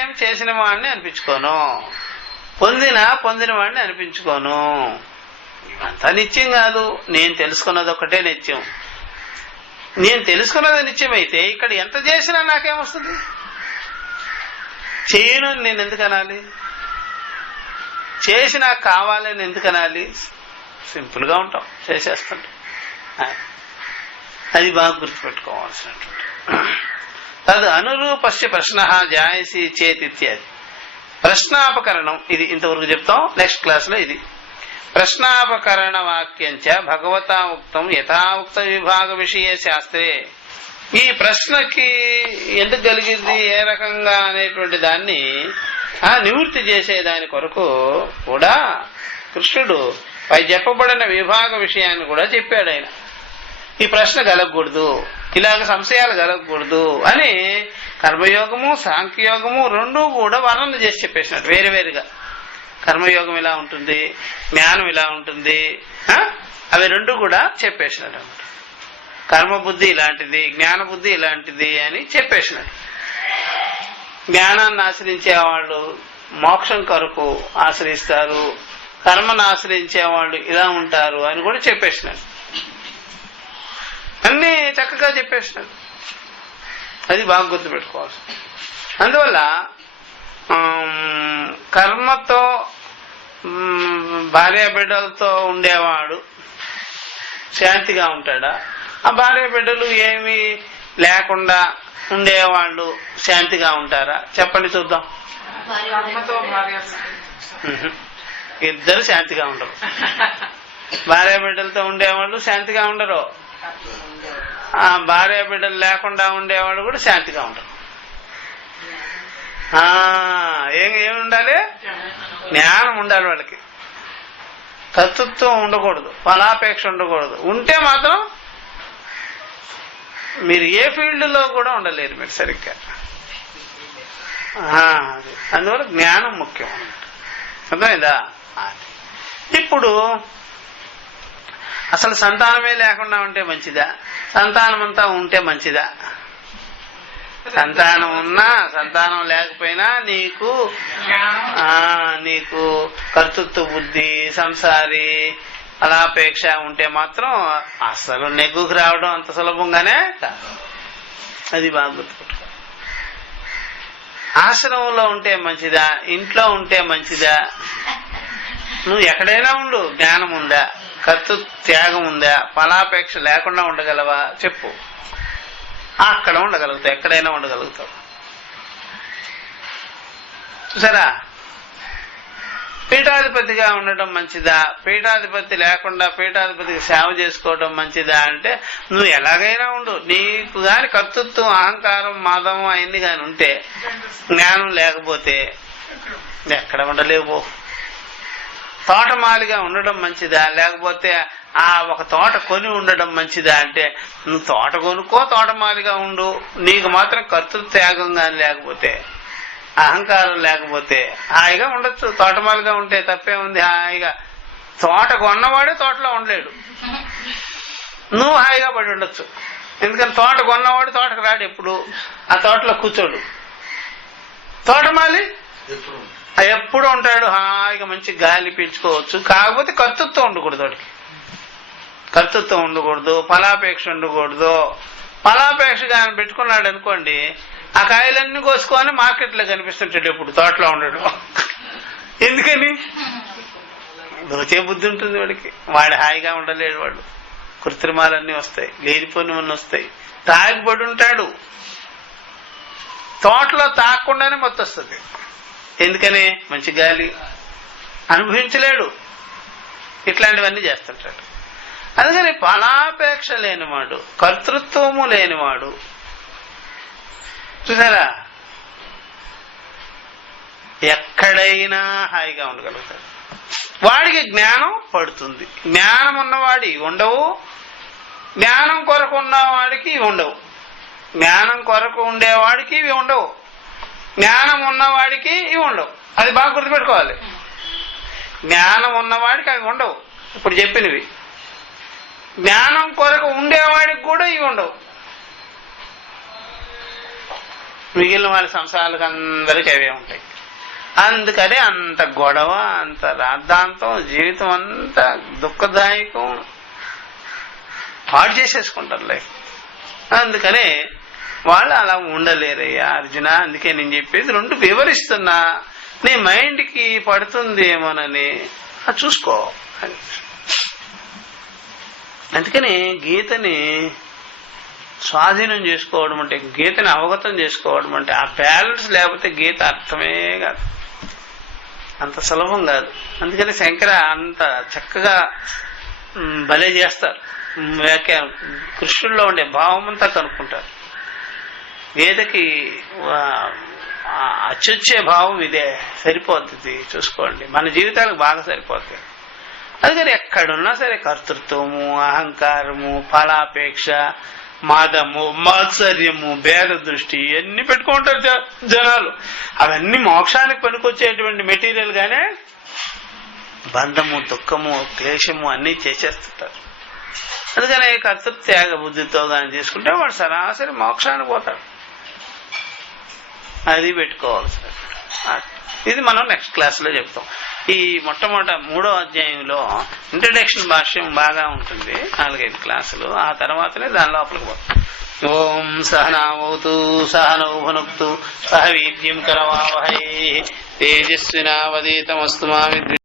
ఏం చేసిన వాడిని అనిపించుకోను, పొందిన వాడిని అనిపించుకోను. అంతా నిత్యం కాదు, నేను తెలుసుకున్నది ఒక్కటే నిత్యం. నేను తెలుసుకున్నది నిత్యమైతే ఇక్కడ ఎంత చేసినా నాకేమొస్తుంది? చేయను నేను ఎందుకు అనాలి? చేసి నాకు కావాలని ఎందుకు అనాలి? సింపుల్ గా ఉంటాం, చేసేస్తుంటాం. అది బాగా గుర్తుపెట్టుకోవాల్సినటువంటి. తద్ అనురూపస్య ప్రశ్న జాయసి చేతి ఇత్యాది. ప్రశ్నాపకరణం ఇది ఇంతవరకు చెప్తాం. నెక్స్ట్ క్లాస్ లో ఇది ప్రశ్నాపకరణ వాక్యంచ భగవతా ఉక్తం యథాఉక్త విభాగ విషయ శాస్త్రే. ఈ ప్రశ్నకి ఎందుకు కలిగింది, ఏ రకంగా అనేటువంటి దాన్ని నివృత్తి చేసే దాని కొరకు కూడా కృష్ణుడు పై చెప్పబడిన విభాగ విషయాన్ని కూడా చెప్పాడు. ఆయన ఈ ప్రశ్న కలగకూడదు, ఇలాగ సంశయాలు కలగకూడదు అని కర్మయోగము సాంఖ్యయోగము రెండూ కూడా వర్ణన చేసి చెప్పేసినట్టు వేరువేరుగా. కర్మయోగం ఇలా ఉంటుంది, జ్ఞానం ఇలా ఉంటుంది, అవి రెండు కూడా చెప్పేసినట్టు అనమాట. కర్మబుద్ధి ఇలాంటిది, జ్ఞాన బుద్ధి ఇలాంటిది అని చెప్పేసినట్టు. జ్ఞానాన్ని ఆశ్రయించే వాళ్ళు మోక్షం కొరకు ఆశ్రయిస్తారు, కర్మను ఆశ్రయించే వాళ్ళు ఇలా ఉంటారు అని కూడా చెప్పేసినారు. అన్ని చక్కగా చెప్పేసినారు. అది బాగా గుర్తుపెట్టుకోవాల్సి. అందువల్ల కర్మతో భార్య బిడ్డలతో ఉండేవాడు శాంతిగా ఉంటాడా? ఆ భార్య బిడ్డలు ఏమీ లేకుండా ఉండేవాళ్ళు శాంతిగా ఉంటారా? చెప్పండి చూద్దాం. ఇద్దరు శాంతిగా ఉండరు. భార్య బిడ్డలతో ఉండేవాళ్ళు శాంతిగా ఉండరు, ఆ భార్య బిడ్డలు లేకుండా ఉండేవాళ్ళు కూడా శాంతిగా ఉండరు. ఏమి ఉండాలి? జ్ఞానం ఉండాలి వాళ్ళకి. కర్తృత్వం ఉండకూడదు, ఫలాపేక్ష ఉండకూడదు. ఉంటే మాత్రం మీరు ఏ ఫీల్డ్ లో కూడా ఉండలేరు మీరు సరిగ్గా. అందువల్ల జ్ఞానం ముఖ్యం. అర్థమైందా? ఇప్పుడు అసలు సంతానమే లేకుండా ఉంటే మంచిదా, సంతానం అంతా ఉంటే మంచిదా? సంతానం ఉన్నా సంతానం లేకపోయినా నీకు కర్తృత్వ బుద్ధి, సంసారి ఫలాపేక్ష ఉంటే మాత్రం అసలు నెగ్గుకు రావడం అంత సులభంగానే కాదు. అది బాగా గుర్తుపెట్టుకో. ఆశ్రమంలో ఉంటే మంచిదా, ఇంట్లో ఉంటే మంచిదా? నువ్వు ఎక్కడైనా ఉండు, జ్ఞానం ఉందా, కర్తృత్వ త్యాగం ఉందా, ఫలాపేక్ష లేకుండా ఉండగలవా చెప్పు. అక్కడ ఉండగలుగుతావు, ఎక్కడైనా ఉండగలుగుతావు. చూసారా? పీఠాధిపతిగా ఉండటం మంచిదా, పీఠాధిపతి లేకుండా పీఠాధిపతికి సేవ చేసుకోవడం మంచిదా అంటే నువ్వు ఎలాగైనా ఉండు, నీకు గాని కర్తృత్వం, అహంకారం, మదం అవన్నీ గాని ఉంటే, జ్ఞానం లేకపోతే ఎక్కడ ఉండలేవు. తోటమాలిగా ఉండడం మంచిదా, లేకపోతే ఒక తోట కొని ఉండడం మంచిదా అంటే నువ్వు తోట కొనుక్కో, తోటమాలిగా ఉండు. నీకు మాత్రం కర్తృత్వ త్యాగం గాని లేకపోతే, అహంకారం లేకపోతే హాయిగా ఉండొచ్చు. తోటమాలిగా ఉంటే తప్పే ఉంది. హాయిగా తోట కొన్నవాడే తోటలో ఉండలేడు, నువ్వు హాయిగా పడి ఉండొచ్చు. ఎందుకని తోట కొన్నవాడు తోటకు రాడు, ఎప్పుడు ఆ తోటలో కూర్చోడు. తోటమాలి ఎప్పుడు ఉంటాడు, హాయిగా మంచి గాలి పీల్చుకోవచ్చు. కాకపోతే కర్తృత్వం ఉండకూడదు, వాడికి కర్తృత్వం ఉండకూడదు, ఫలాపేక్ష ఉండకూడదు. ఫలాపేక్ష కానీ పెట్టుకున్నాడు అనుకోండి, ఆ కాయలన్నీ కోసుకొని మార్కెట్లో కనిపిస్తుంటాడు ఎప్పుడు, తోటలో ఉండడు. ఎందుకని? దోచే బుద్ధి ఉంటుంది వాడికి. వాడు హాయిగా ఉండలేడు, వాడు కృత్రిమాలన్నీ వస్తాయి, లేనిపోనివన్నీ వస్తాయి. తాగిపడి ఉంటాడు, తోటలో తాగకుండానే మొత్తం వస్తుంది. ఎందుకని? మంచి గాలి అనుభవించలేడు, ఇట్లాంటివన్నీ చేస్తుంటాడు. అందుకని ఫలాపేక్ష లేనివాడు, కర్తృత్వము లేనివాడు చూసారా, ఎక్కడైనా హాయిగా ఉండగలుగుతాడు. వాడికి జ్ఞానం పడుతుంది. జ్ఞానం ఉన్నవాడి ఉండవు, జ్ఞానం కొరకు ఉన్నవాడికి ఇవి ఉండవు. జ్ఞానం కొరకు ఉండేవాడికి ఇవి ఉండవు, జ్ఞానం ఉన్నవాడికి ఇవి ఉండవు. అది బాగా గుర్తుపెట్టుకోవాలి. జ్ఞానం ఉన్నవాడికి అవి ఉండవు, ఇప్పుడు చెప్పినవి. జ్ఞానం కొరకు ఉండేవాడికి కూడా ఇవి ఉండవు. మిగిలిన వారి సంసారాలకు అందరికీ అవే ఉంటాయి. అందుకని అంత గొడవ, అంత రాద్ధాంతం, జీవితం అంతా దుఃఖదాయకం, పాడు చేసేసుకుంటారు లైఫ్. అందుకనే వాళ్ళు అలా ఉండలేరయ్యా అర్జున. అందుకే నేను చెప్పేది రెండు వివరిస్తున్నా, నీ మైండ్కి పడుతుంది ఏమోనని అది చూసుకో. అందుకని గీతని స్వాధీనం చేసుకోవడం అంటే, గీతని అవగతం చేసుకోవడం అంటే, ఆ బ్యాలెన్స్ లేకపోతే గీత అర్థమే కాదు, అంత సులభం కాదు. అందుకని శంకర అంత చక్కగా భలే చేస్తారు వ్యాఖ్యానం. కృష్ణుల్లో ఉండే భావం అంతా కనుక్కుంటారు. గీతకి అచ్చొచ్చే భావం ఇదే, సరిపోతుంది. చూసుకోండి, మన జీవితాలకు బాగా సరిపోతుంది. అందుకని ఎక్కడున్నా సరే కర్తృత్వము, అహంకారము, ఫలాపేక్ష, మాదము, మాత్సర్యము, భేద దృష్టి ఇవన్నీ పెట్టుకుంటారు జనాలు. అవన్నీ మోక్షానికి పనికొచ్చేటువంటి మెటీరియల్ గానే బంధము, దుఃఖము, క్లేశము అన్నీ చేసేస్తుంటారు. అందుకని కర్తృత్వ త్యాగ బుద్ధితో కానీ తీసుకుంటే వాడు సరాసరి మోక్షానికి పోతాడు. అది పెట్టుకోవాల్సి. ఇది మనం నెక్స్ట్ క్లాస్లో చెప్తాం. ఈ మొట్టమొదట 3వ అధ్యాయంలో ఇంట్రడక్షన్ భాష్యం బాగా ఉంటుంది, 4-5 క్లాసులు. ఆ తర్వాతనే దాని లోపలికి పోతాం. ఓం సహనావతు సహనౌ భునక్తు సహ వీర్యం కరవావహై తేజస్వినావధీతమస్తు మా